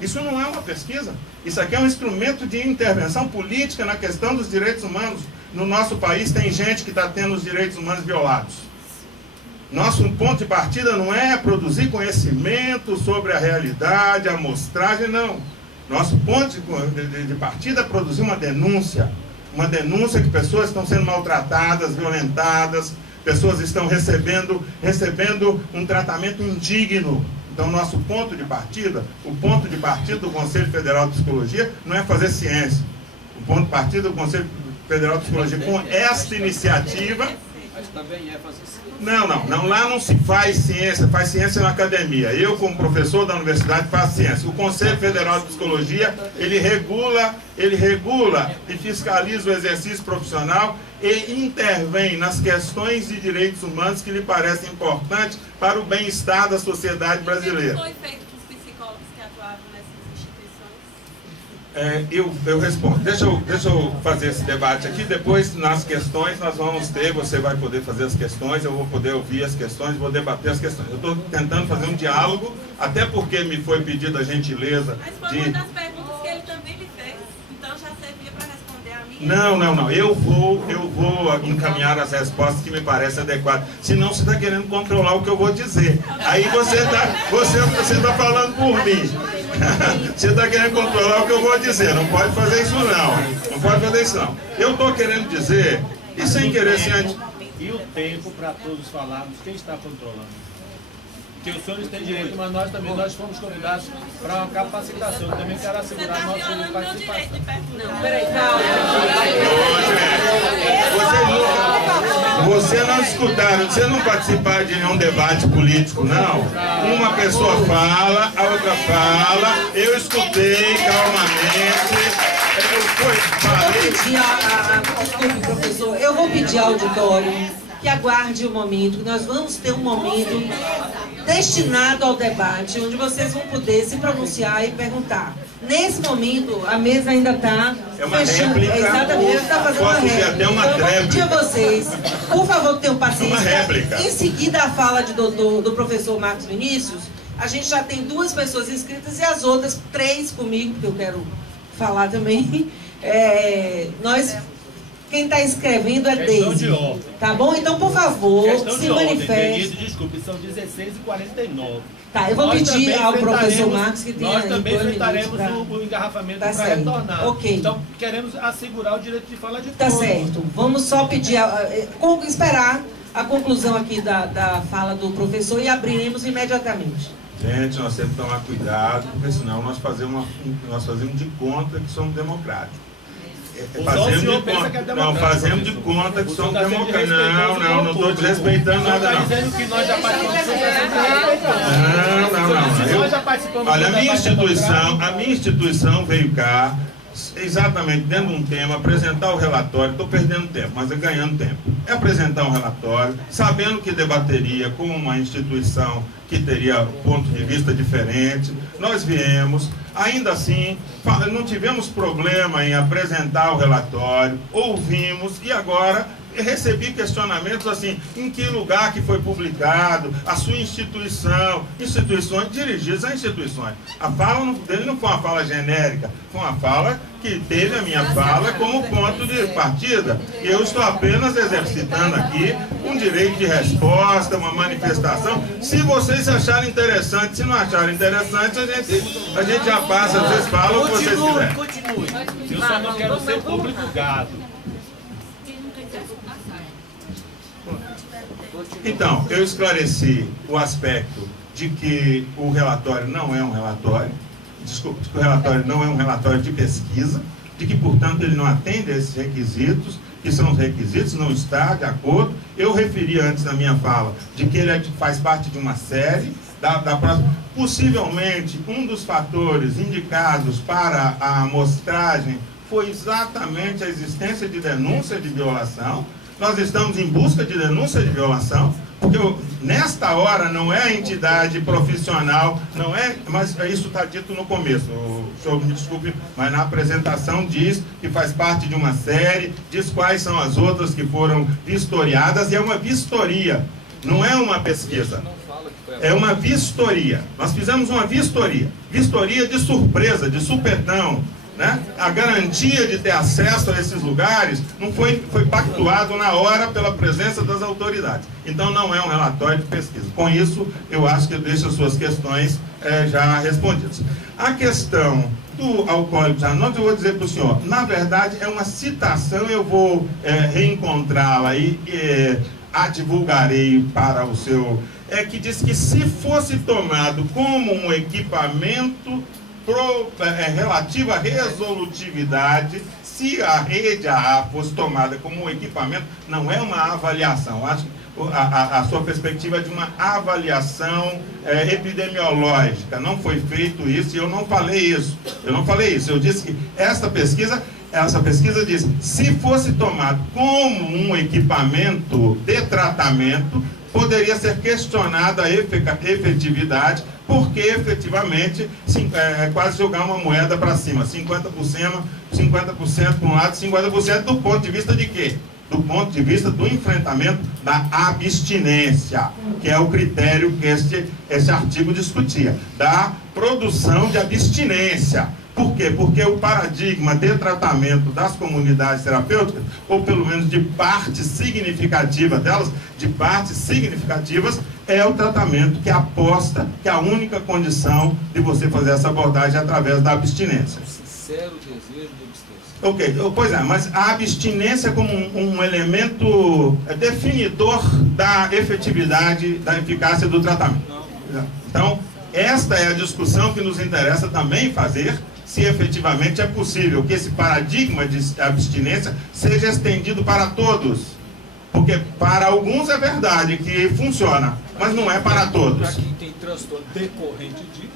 Isso não é uma pesquisa. Isso aqui é um instrumento de intervenção política na questão dos direitos humanos. No nosso país tem gente que está tendo os direitos humanos violados. Nosso ponto de partida não é produzir conhecimento sobre a realidade, a amostragem, não. Nosso ponto de partida é produzir uma denúncia que pessoas estão sendo maltratadas, violentadas, pessoas estão recebendo um tratamento indigno. Então, nosso ponto de partida, o ponto de partida do Conselho Federal de Psicologia não é fazer ciência. O ponto de partida do Conselho Federal de Psicologia com esta iniciativa... Mas também é fazer ciência. Não, lá não se faz ciência na academia. Eu, como professor da universidade, faço ciência. O Conselho Federal de Psicologia, ele regula e fiscaliza o exercício profissional e intervém nas questões de direitos humanos que lhe parecem importantes para o bem-estar da sociedade brasileira. O que foi feito com os psicólogos que atuavam nessas instituições? Eu respondo. Deixa eu fazer esse debate aqui. Depois, nas questões, nós vamos ter, você vai poder fazer as questões, eu vou poder ouvir as questões, vou debater as questões. Eu estou tentando fazer um diálogo, até porque me foi pedido a gentileza Mas foi uma das perguntas que ele também me fez, então já servia para responder a mim. Não. Eu vou encaminhar as respostas que me parecem adequadas. Senão você está querendo controlar o que eu vou dizer. Aí você tá falando por mim. Você está querendo controlar o que eu vou dizer. Não pode fazer isso não. Não pode fazer isso não. Eu estou querendo dizer, e sem querer assim... E o tempo para todos falarmos, quem está controlando? Porque os senhores têm direito, mas nós também fomos convidados para uma capacitação. Eu também quero assegurar nosso direito de participação. Não, peraí, Você não escutaram, você não participar de nenhum debate político, não. Uma pessoa fala, a outra fala, eu escutei calmamente. Desculpe, professor, eu vou pedir ao auditório que aguarde o momento, que nós vamos ter um momento destinado ao debate, onde vocês vão poder se pronunciar e perguntar. Nesse momento, a mesa ainda está fechando. Exatamente, está fazendo uma réplica. Até uma então, eu vou pedir a vocês, por favor, tenham paciência. Em seguida, a fala do professor Marcos Vinícius, a gente já tem 2 pessoas inscritas e as outras 3 comigo, porque eu quero falar também. Quem está escrevendo é Deise. Tá bom? Então, por favor, se manifeste. Desculpe, são 16h49. Tá, eu vou pedir ao professor Marcos que tenha. Nós também enfrentaremos o engarrafamento para retornar. Ok. Então, queremos assegurar o direito de fala de todos. Tá certo. Vamos só pedir, esperar a conclusão aqui da fala do professor e abriremos imediatamente. Gente, nós temos que tomar cuidado, porque senão nós fazemos de conta que somos democráticos. Fazemos de conta que somos democráticos. Não estou desrespeitando nada, não. Está dizendo que nós já participamos. Olha, a minha instituição veio cá, exatamente dentro de um tema, apresentar o relatório. Estou perdendo tempo, mas é ganhando tempo. É apresentar um relatório, sabendo que debateria com uma instituição que teria ponto de vista diferente. Nós viemos, ainda assim, não tivemos problema em apresentar o relatório, ouvimos e agora recebi questionamentos assim, em que lugar que foi publicado, a sua instituição, instituições dirigidas a instituições. A fala dele não foi uma fala genérica, foi uma fala que teve a minha fala como ponto de partida. Eu estou apenas exercitando aqui um direito de resposta, uma manifestação. Se vocês acharem interessante, se não acharem interessante, a gente já passa, vocês falam o que vocês quiserem. Continue. Eu só não quero ser público gado. Então, eu esclareci o aspecto de que o relatório não é um relatório, que o relatório não é um relatório de pesquisa, de que, portanto, ele não atende a esses requisitos, que são os requisitos, não está de acordo. Eu referi antes na minha fala de que ele faz parte de uma série, possivelmente um dos fatores indicados para a amostragem foi exatamente a existência de denúncia de violação. Nós estamos em busca de denúncia de violação, porque nesta hora não é a entidade profissional, não é, mas isso está dito no começo, o senhor me desculpe, mas na apresentação diz que faz parte de uma série, diz quais são as outras que foram vistoriadas, e é uma vistoria, não é uma pesquisa, é uma vistoria. Nós fizemos uma vistoria de surpresa, de supetão, né? A garantia de ter acesso a esses lugares não foi pactuado na hora pela presença das autoridades. Então não é um relatório de pesquisa. Com isso, eu acho que eu deixo as suas questões já respondidas. A questão do alcoólicos anônimos, eu vou dizer para o senhor, na verdade é uma citação, eu vou reencontrá-la e a divulgarei para o seu... que diz que se fosse tomado como um equipamento relativa à resolutividade, se a rede AA fosse tomada como um equipamento, não é uma avaliação. Acho que a sua perspectiva é de uma avaliação epidemiológica. Não foi feito isso e eu não falei isso. Eu disse que essa pesquisa diz, se fosse tomado como um equipamento de tratamento, poderia ser questionada a efetividade, porque efetivamente é quase jogar uma moeda para cima, 50% para um lado, 50% do ponto de vista de quê? Do ponto de vista do enfrentamento da abstinência, que é o critério que esse artigo discutia, da produção de abstinência. Por quê? Porque o paradigma de tratamento das comunidades terapêuticas, ou pelo menos de parte significativa delas, de partes significativas, é o tratamento que aposta que a única condição de você fazer essa abordagem é através da abstinência. Sincero desejo de abstinência. Ok, pois é, mas a abstinência como um elemento definidor da efetividade, da eficácia do tratamento. Então, esta é a discussão que nos interessa também fazer, se efetivamente é possível que esse paradigma de abstinência seja estendido para todos. Porque para alguns é verdade que funciona, mas não é para todos. Para quem tem transtorno decorrente de...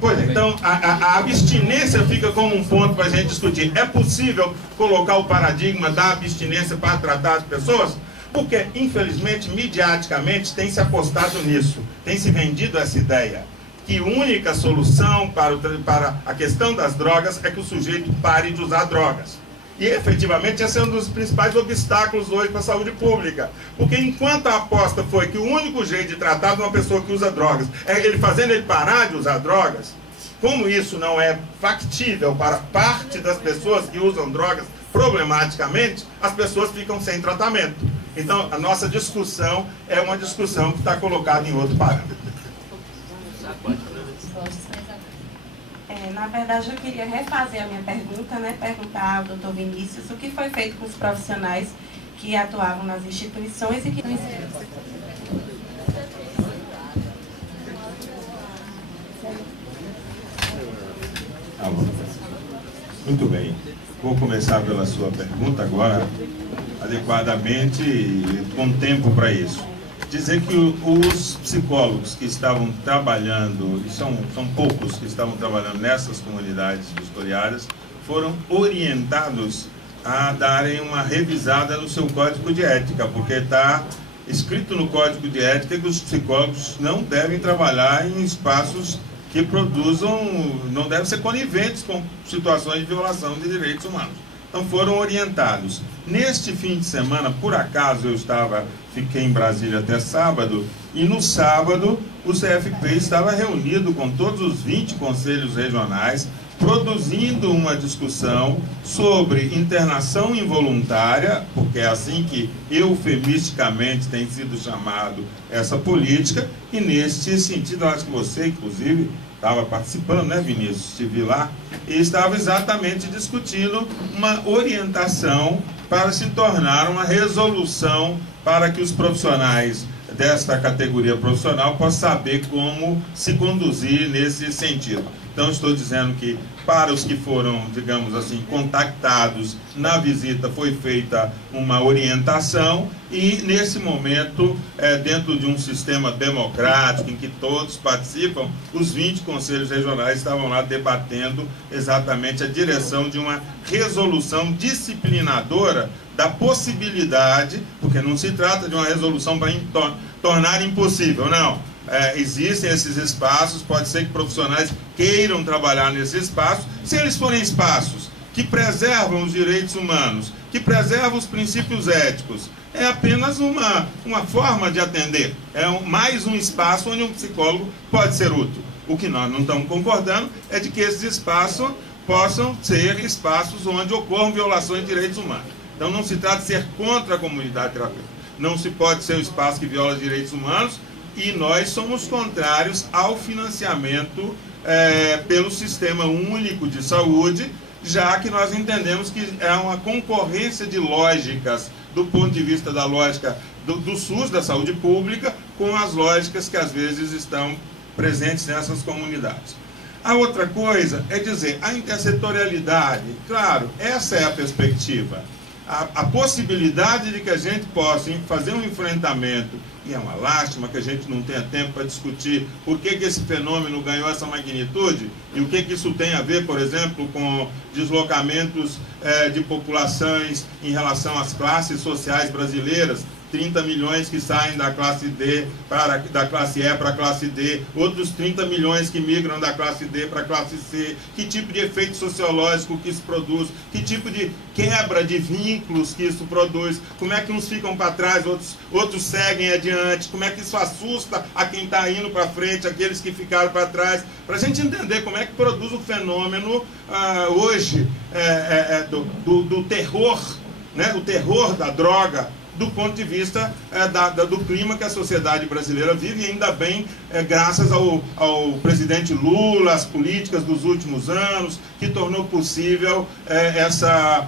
Pois é, então a abstinência fica como um ponto para a gente discutir. É possível colocar o paradigma da abstinência para tratar as pessoas? Porque, infelizmente, midiaticamente tem se apostado nisso, tem se vendido essa ideia. Que a única solução para a questão das drogas é que o sujeito pare de usar drogas. E, efetivamente, esse é um dos principais obstáculos hoje para a saúde pública. Porque enquanto a aposta foi que o único jeito de tratar de uma pessoa que usa drogas é ele fazendo ele parar de usar drogas, como isso não é factível para parte das pessoas que usam drogas problematicamente, as pessoas ficam sem tratamento. Então, a nossa discussão é uma discussão que está colocada em outro parâmetro. Na verdade, eu queria refazer a minha pergunta, né? Perguntar ao doutor Vinícius o que foi feito com os profissionais que atuavam nas instituições e que não Muito bem. Vou começar pela sua pergunta agora, adequadamente e com tempo para isso. Dizer que os psicólogos que estavam trabalhando, e são poucos que estavam trabalhando nessas comunidades vistoriárias, foram orientados a darem uma revisada no seu código de ética, porque está escrito no código de ética que os psicólogos não devem trabalhar em espaços que produzam, não devem ser coniventes com situações de violação de direitos humanos. Então foram orientados. Neste fim de semana, por acaso, fiquei em Brasília até sábado, e no sábado o CFP estava reunido com todos os 20 conselhos regionais, produzindo uma discussão sobre internação involuntária, porque é assim que eufemisticamente tem sido chamado essa política, e neste sentido, acho que você, inclusive, estava participando, né, Vinícius? Estive lá, e estava exatamente discutindo uma orientação para se tornar uma resolução para que os profissionais desta categoria profissional possam saber como se conduzir nesse sentido. Então, estou dizendo que para os que foram, digamos assim, contactados na visita, foi feita uma orientação e, nesse momento, dentro de um sistema democrático em que todos participam, os 20 conselhos regionais estavam lá debatendo exatamente a direção de uma resolução disciplinadora da possibilidade, porque não se trata de uma resolução para tornar impossível, não. Existem esses espaços, pode ser que profissionais queiram trabalhar nesse espaço, se eles forem espaços que preservam os direitos humanos, que preservam os princípios éticos, é apenas uma forma de atender, mais um espaço onde um psicólogo pode ser útil. O que nós não estamos concordando é de que esses espaços possam ser espaços onde ocorram violações de direitos humanos. Então não se trata de ser contra a comunidade terapêutica, não se pode ser um espaço que viola direitos humanos, e nós somos contrários ao financiamento pelo Sistema Único de Saúde, já que nós entendemos que é uma concorrência de lógicas do ponto de vista da lógica do SUS, da saúde pública, com as lógicas que às vezes estão presentes nessas comunidades. A outra coisa é dizer, a intersetorialidade, claro, essa é a perspectiva. A possibilidade de que a gente possa fazer um enfrentamento, e é uma lástima que a gente não tenha tempo para discutir por que esse fenômeno ganhou essa magnitude e o que isso tem a ver, por exemplo, com deslocamentos de populações em relação às classes sociais brasileiras, 30 milhões que saem da classe D, da classe E para a classe D, outros 30 milhões que migram da classe D para a classe C, que tipo de efeito sociológico que isso produz, que tipo de quebra de vínculos que isso produz, como é que uns ficam para trás, outros seguem adiante, como é que isso assusta a quem está indo para frente, aqueles que ficaram para trás, para a gente entender como é que produz o fenômeno hoje do terror, né, o terror da droga, do ponto de vista do clima que a sociedade brasileira vive, e ainda bem graças ao presidente Lula, as políticas dos últimos anos, que tornou possível essa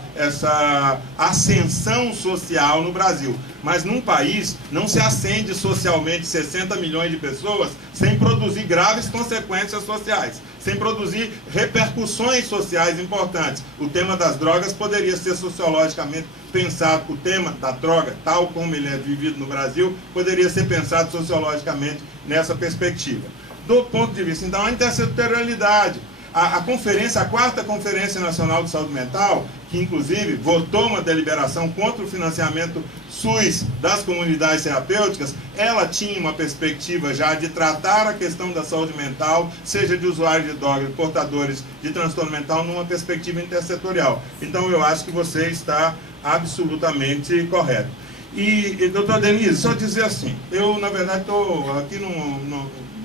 ascensão social no Brasil. Mas num país não se ascende socialmente 60 milhões de pessoas sem produzir graves consequências sociais, sem produzir repercussões sociais importantes. O tema das drogas poderia ser sociologicamente pensado, o tema da droga, tal como ele é vivido no Brasil, poderia ser pensado sociologicamente nessa perspectiva. Do ponto de vista, então, a intersetorialidade. A conferência, a 4ª Conferência Nacional de Saúde Mental, que inclusive votou uma deliberação contra o financiamento SUS das comunidades terapêuticas, ela tinha uma perspectiva já de tratar a questão da saúde mental, seja de usuários de drogas, portadores de transtorno mental, numa perspectiva intersetorial. Então eu acho que você está absolutamente correto. E doutor Denise, só dizer assim, eu na verdade estou aqui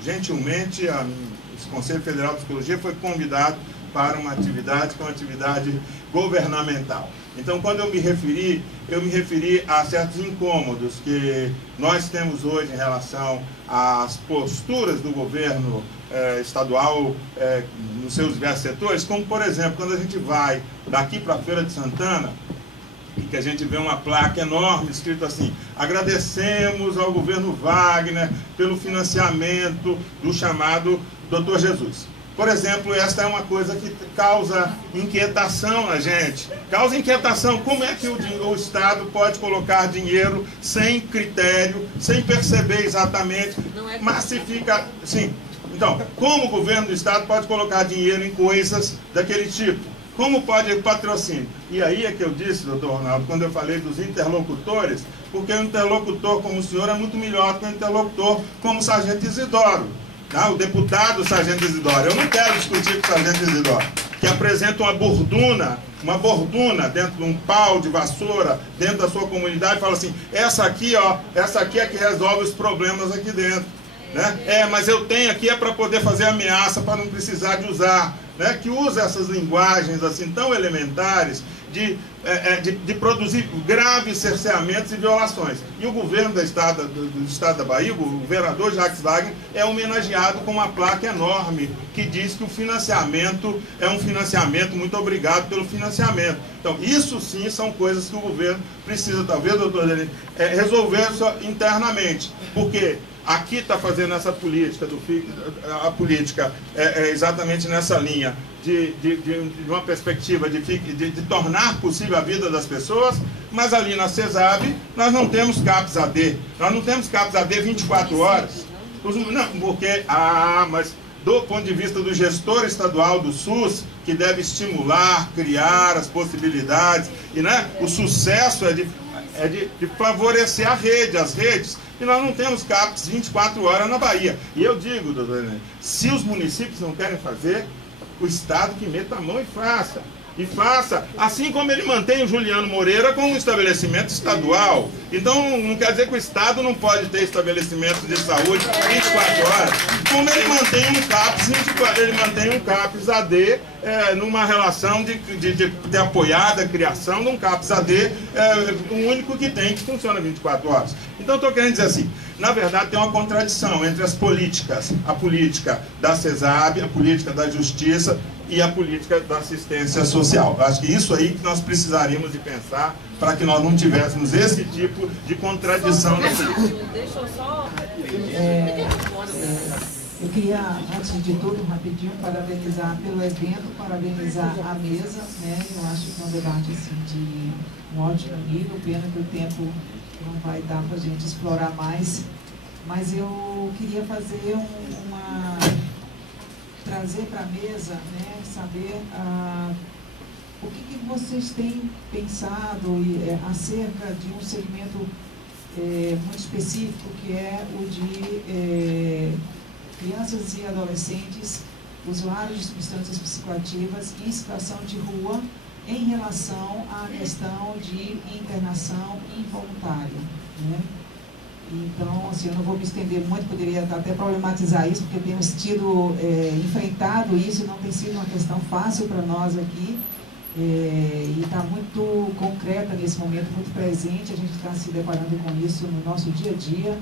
gentilmente, o Conselho Federal de Psicologia foi convidado para uma atividade que é uma atividade governamental. Então, quando eu me referi a certos incômodos que nós temos hoje em relação às posturas do governo estadual nos seus diversos setores, como, por exemplo, quando a gente vai daqui para a Feira de Santana, e que a gente vê uma placa enorme escrito assim: agradecemos ao governo Wagner pelo financiamento do chamado Dr. Jesus. Por exemplo, esta é uma coisa que causa inquietação na gente. Causa inquietação. Como é que o Estado pode colocar dinheiro sem critério, sem perceber exatamente, massifica... Sim. Então, como o governo do Estado pode colocar dinheiro em coisas daquele tipo? Como pode o patrocínio? E aí é que eu disse, doutor Ronaldo, quando eu falei dos interlocutores, porque o interlocutor como o senhor é muito melhor que o interlocutor como o Sargento Isidoro. Tá? O deputado Sargento Isidoro. Eu não quero discutir com o Sargento Isidoro, que apresenta uma borduna dentro de um pau de vassoura, dentro da sua comunidade, e fala assim: essa aqui é que resolve os problemas aqui dentro. Né? Mas eu tenho aqui é para poder fazer ameaça, para não precisar de usar. Né, que usa essas linguagens assim tão elementares de produzir graves cerceamentos e violações. E o governo do Estado da Bahia, o governador Jacques Wagner, é homenageado com uma placa enorme que diz que o financiamento é um financiamento, muito obrigado pelo financiamento. Então, isso sim são coisas que o governo precisa, talvez, doutor Denis, resolver internamente, porque aqui está fazendo essa política, a política é exatamente nessa linha de uma perspectiva de tornar possível a vida das pessoas, mas ali na CESAB nós não temos CAPS AD, nós não temos CAPS AD 24 horas, não, porque, mas do ponto de vista do gestor estadual do SUS, que deve estimular, criar as possibilidades, e né, o sucesso é de favorecer as redes, e nós não temos CAPS 24 horas na Bahia. E eu digo, doutor Enem, se os municípios não querem fazer, o Estado que meta a mão e faça. E faça, assim como ele mantém o Juliano Moreira como um estabelecimento estadual. Então, não quer dizer que o Estado não pode ter estabelecimentos de saúde 24 horas. Como ele mantém um CAPS 24, ele mantém um CAPS AD numa relação de ter apoiado a criação de um CAPS AD, o único que tem, que funciona 24 horas. Então, estou querendo dizer assim, na verdade tem uma contradição entre as políticas, a política da CESAB, a política da Justiça e a política da assistência social. Eu acho que isso aí que nós precisaríamos de pensar para que nós não tivéssemos esse tipo de contradição na política. Deixa eu só... Eu queria, antes de tudo, rapidinho, parabenizar pelo evento, parabenizar a mesa, né? Eu acho que é um debate assim, de um ótimo nível, pena que o tempo não vai dar para a gente explorar mais, mas eu queria fazer trazer para a mesa, né, saber o que vocês têm pensado acerca de um segmento muito específico, que é o de crianças e adolescentes usuários de substâncias psicoativas em situação de rua em relação à questão de internação involuntária, né? Então, assim, eu não vou me estender muito, poderia até problematizar isso, porque temos enfrentado isso, não tem sido uma questão fácil para nós aqui, e está muito concreta nesse momento, muito presente, a gente está se deparando com isso no nosso dia a dia,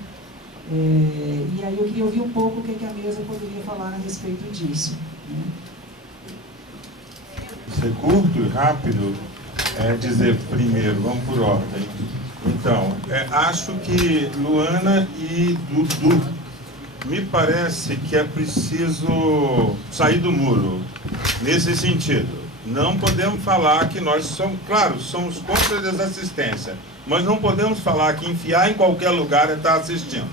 e aí eu queria ouvir um pouco o que a mesa poderia falar a respeito disso, né? Ser curto e rápido é dizer primeiro, vamos por ordem. Então, acho que Luana e Dudu, me parece que é preciso sair do muro, nesse sentido. Não podemos falar que nós somos, claro, somos contra a desassistência, mas não podemos falar que enfiar em qualquer lugar é estar assistindo.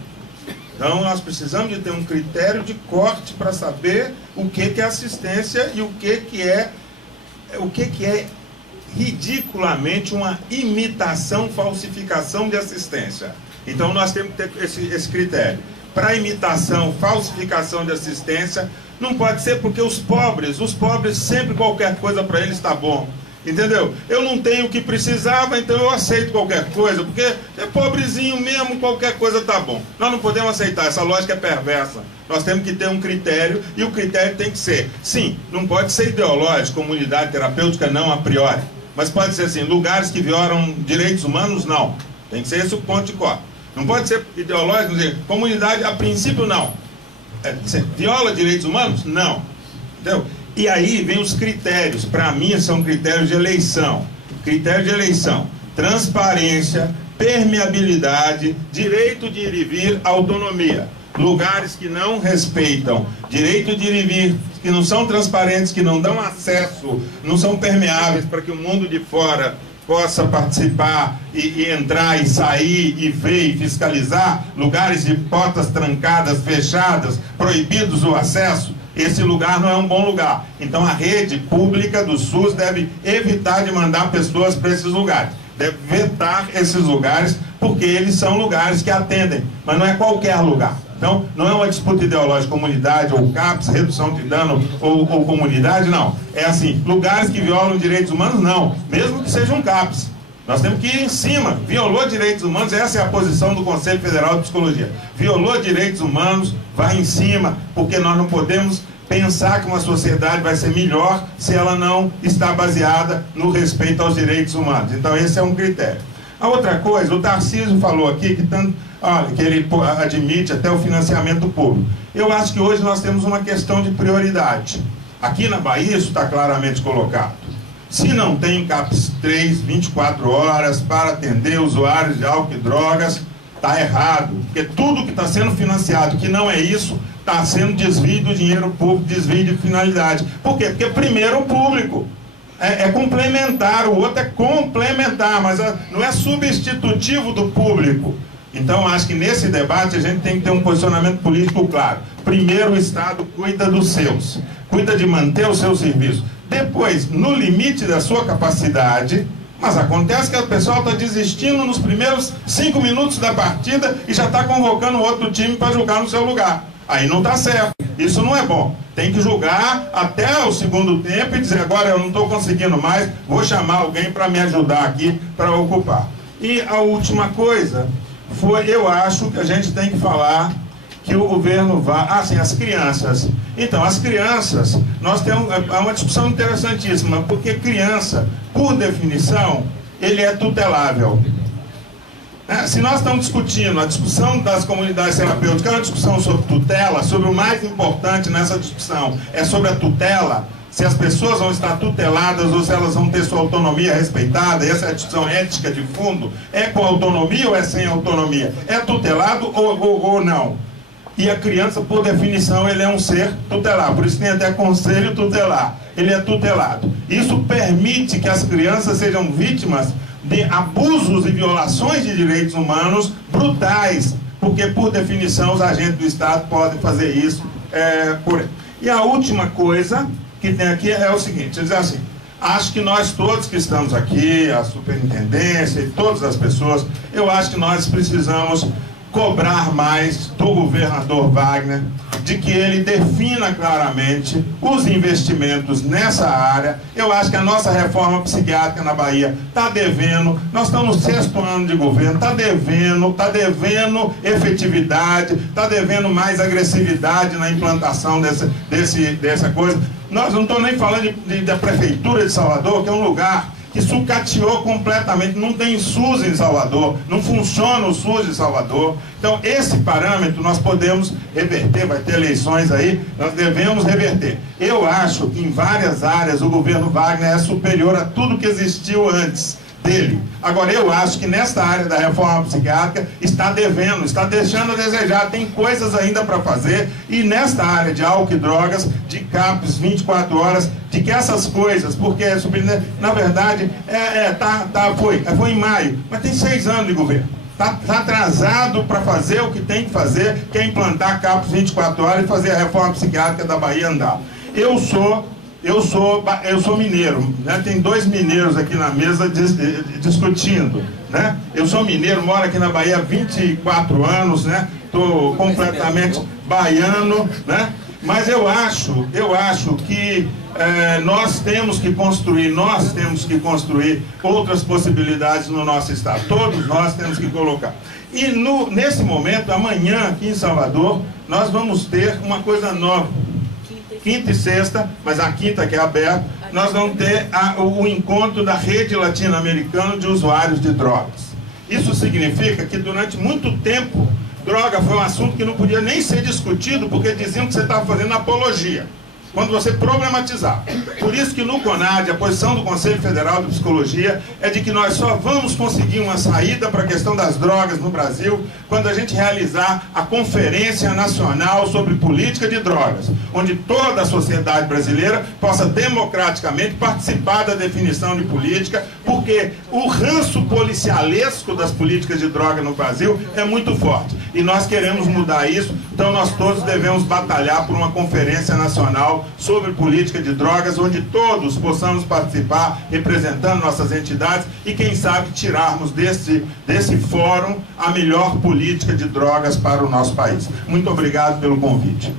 Então, nós precisamos de ter um critério de corte para saber o que é assistência e o que é ridiculamente uma imitação, falsificação de assistência. Então nós temos que ter esse critério. Para imitação, falsificação de assistência, não pode ser porque os pobres sempre qualquer coisa para eles está bom. Entendeu? Eu não tenho o que precisava, então eu aceito qualquer coisa, porque é pobrezinho mesmo, qualquer coisa está bom. Nós não podemos aceitar, essa lógica é perversa. Nós temos que ter um critério, e o critério tem que ser, sim, não pode ser ideológico, comunidade terapêutica não a priori, mas pode ser assim, lugares que violam direitos humanos, não. Tem que ser esse o ponto de corte. Não pode ser ideológico, dizer, comunidade a princípio não. Viola direitos humanos? Não. Entendeu? E aí vem os critérios, para mim são critérios de eleição. Critério de eleição, transparência, permeabilidade, direito de ir e vir, autonomia. Lugares que não respeitam direito de ir e vir, que não são transparentes, que não dão acesso, não são permeáveis para que o mundo de fora possa participar e entrar e sair e ver e fiscalizar, lugares de portas trancadas, fechadas, proibidos o acesso, esse lugar não é um bom lugar. Então a rede pública do SUS deve evitar de mandar pessoas para esses lugares, deve vetar esses lugares, porque eles são lugares que atendem, mas não é qualquer lugar. Então, não é uma disputa ideológica, comunidade ou CAPS, redução de dano ou comunidade, não. É assim, lugares que violam direitos humanos, não. Mesmo que sejam CAPS. Nós temos que ir em cima. Violou direitos humanos, essa é a posição do Conselho Federal de Psicologia. Violou direitos humanos, vai em cima, porque nós não podemos pensar que uma sociedade vai ser melhor se ela não está baseada no respeito aos direitos humanos. Então, esse é um critério. A outra coisa, o Tarcísio falou aqui que ele admite até o financiamento público. Eu acho que hoje nós temos uma questão de prioridade. Aqui na Bahia isso está claramente colocado. Se não tem CAPS 3, 24 horas para atender usuários de álcool e drogas, está errado. Porque tudo que está sendo financiado, que não é isso, está sendo desvio do dinheiro público, desvio de finalidade. Por quê? Porque primeiro o público. É complementar, o outro é complementar, mas não é substitutivo do público. Então, acho que nesse debate a gente tem que ter um posicionamento político claro. Primeiro, o Estado cuida dos seus, cuida de manter o seu serviço. Depois, no limite da sua capacidade, mas acontece que o pessoal está desistindo nos primeiros 5 minutos da partida e já está convocando outro time para jogar no seu lugar. Aí não está certo. Isso não é bom. Tem que julgar até o segundo tempo e dizer, agora eu não estou conseguindo mais, vou chamar alguém para me ajudar aqui para ocupar. E a última coisa foi, eu acho que a gente tem que falar que o governo vai... as crianças. Então, as crianças, nós temos uma discussão interessantíssima, porque criança, por definição, ele é tutelável. Se nós estamos discutindo a discussão das comunidades terapêuticas, é uma discussão sobre tutela, sobre o mais importante nessa discussão, é sobre a tutela, se as pessoas vão estar tuteladas ou se elas vão ter sua autonomia respeitada, essa é a discussão ética de fundo, é com autonomia ou é sem autonomia? É tutelado ou não? E a criança, por definição, ele é um ser tutelar, por isso tem até conselho tutelar, ele é tutelado. Isso permite que as crianças sejam vítimas de abusos e violações de direitos humanos brutais, porque, por definição, os agentes do Estado podem fazer isso. E a última coisa que tem aqui é o seguinte, diz assim, acho que nós todos que estamos aqui, a superintendência e todas as pessoas, eu acho que nós precisamos cobrar mais do governador Wagner, de que ele defina claramente os investimentos nessa área. Eu acho que a nossa reforma psiquiátrica na Bahia está devendo, nós estamos no 6º ano de governo, está devendo efetividade, está devendo mais agressividade na implantação dessa coisa. Nós não estamos nem falando da Prefeitura de Salvador, que é um lugar que sucateou completamente, não tem SUS em Salvador, não funciona o SUS em Salvador. Então, esse parâmetro nós podemos reverter, vai ter eleições aí, nós devemos reverter. Eu acho que em várias áreas o governo Wagner é superior a tudo que existiu antes dele. Agora, eu acho que nesta área da reforma psiquiátrica está devendo, está deixando a desejar, tem coisas ainda para fazer, e nesta área de álcool e drogas, de CAPS 24 horas, de que essas coisas, porque na verdade foi em maio, mas tem 6 anos de governo. Está atrasado para fazer o que tem que fazer, que é implantar CAPS 24 horas e fazer a reforma psiquiátrica da Bahia andar. Eu sou mineiro, né? Tem 2 mineiros aqui na mesa discutindo, né? Eu sou mineiro, moro aqui na Bahia há 24 anos, né? Estou completamente baiano, né? Mas eu acho que nós temos que construir outras possibilidades no nosso estado. Todos nós temos que colocar. E nesse momento, amanhã aqui em Salvador, nós vamos ter uma coisa nova. Quinta e sexta, mas a quinta que é aberta, nós vamos ter o encontro da Rede Latino-Americana de Usuários de Drogas. Isso significa que durante muito tempo, droga foi um assunto que não podia nem ser discutido, porque diziam que você estava fazendo apologia, quando você problematizar. Por isso que no CONAD, a posição do Conselho Federal de Psicologia é de que nós só vamos conseguir uma saída para a questão das drogas no Brasil quando a gente realizar a Conferência Nacional sobre Política de Drogas, onde toda a sociedade brasileira possa democraticamente participar da definição de política, porque o ranço policialesco das políticas de droga no Brasil é muito forte. E nós queremos mudar isso, então nós todos devemos batalhar por uma Conferência Nacional sobre política de drogas, onde todos possamos participar, representando nossas entidades, e quem sabe tirarmos desse fórum a melhor política de drogas para o nosso país. Muito obrigado pelo convite.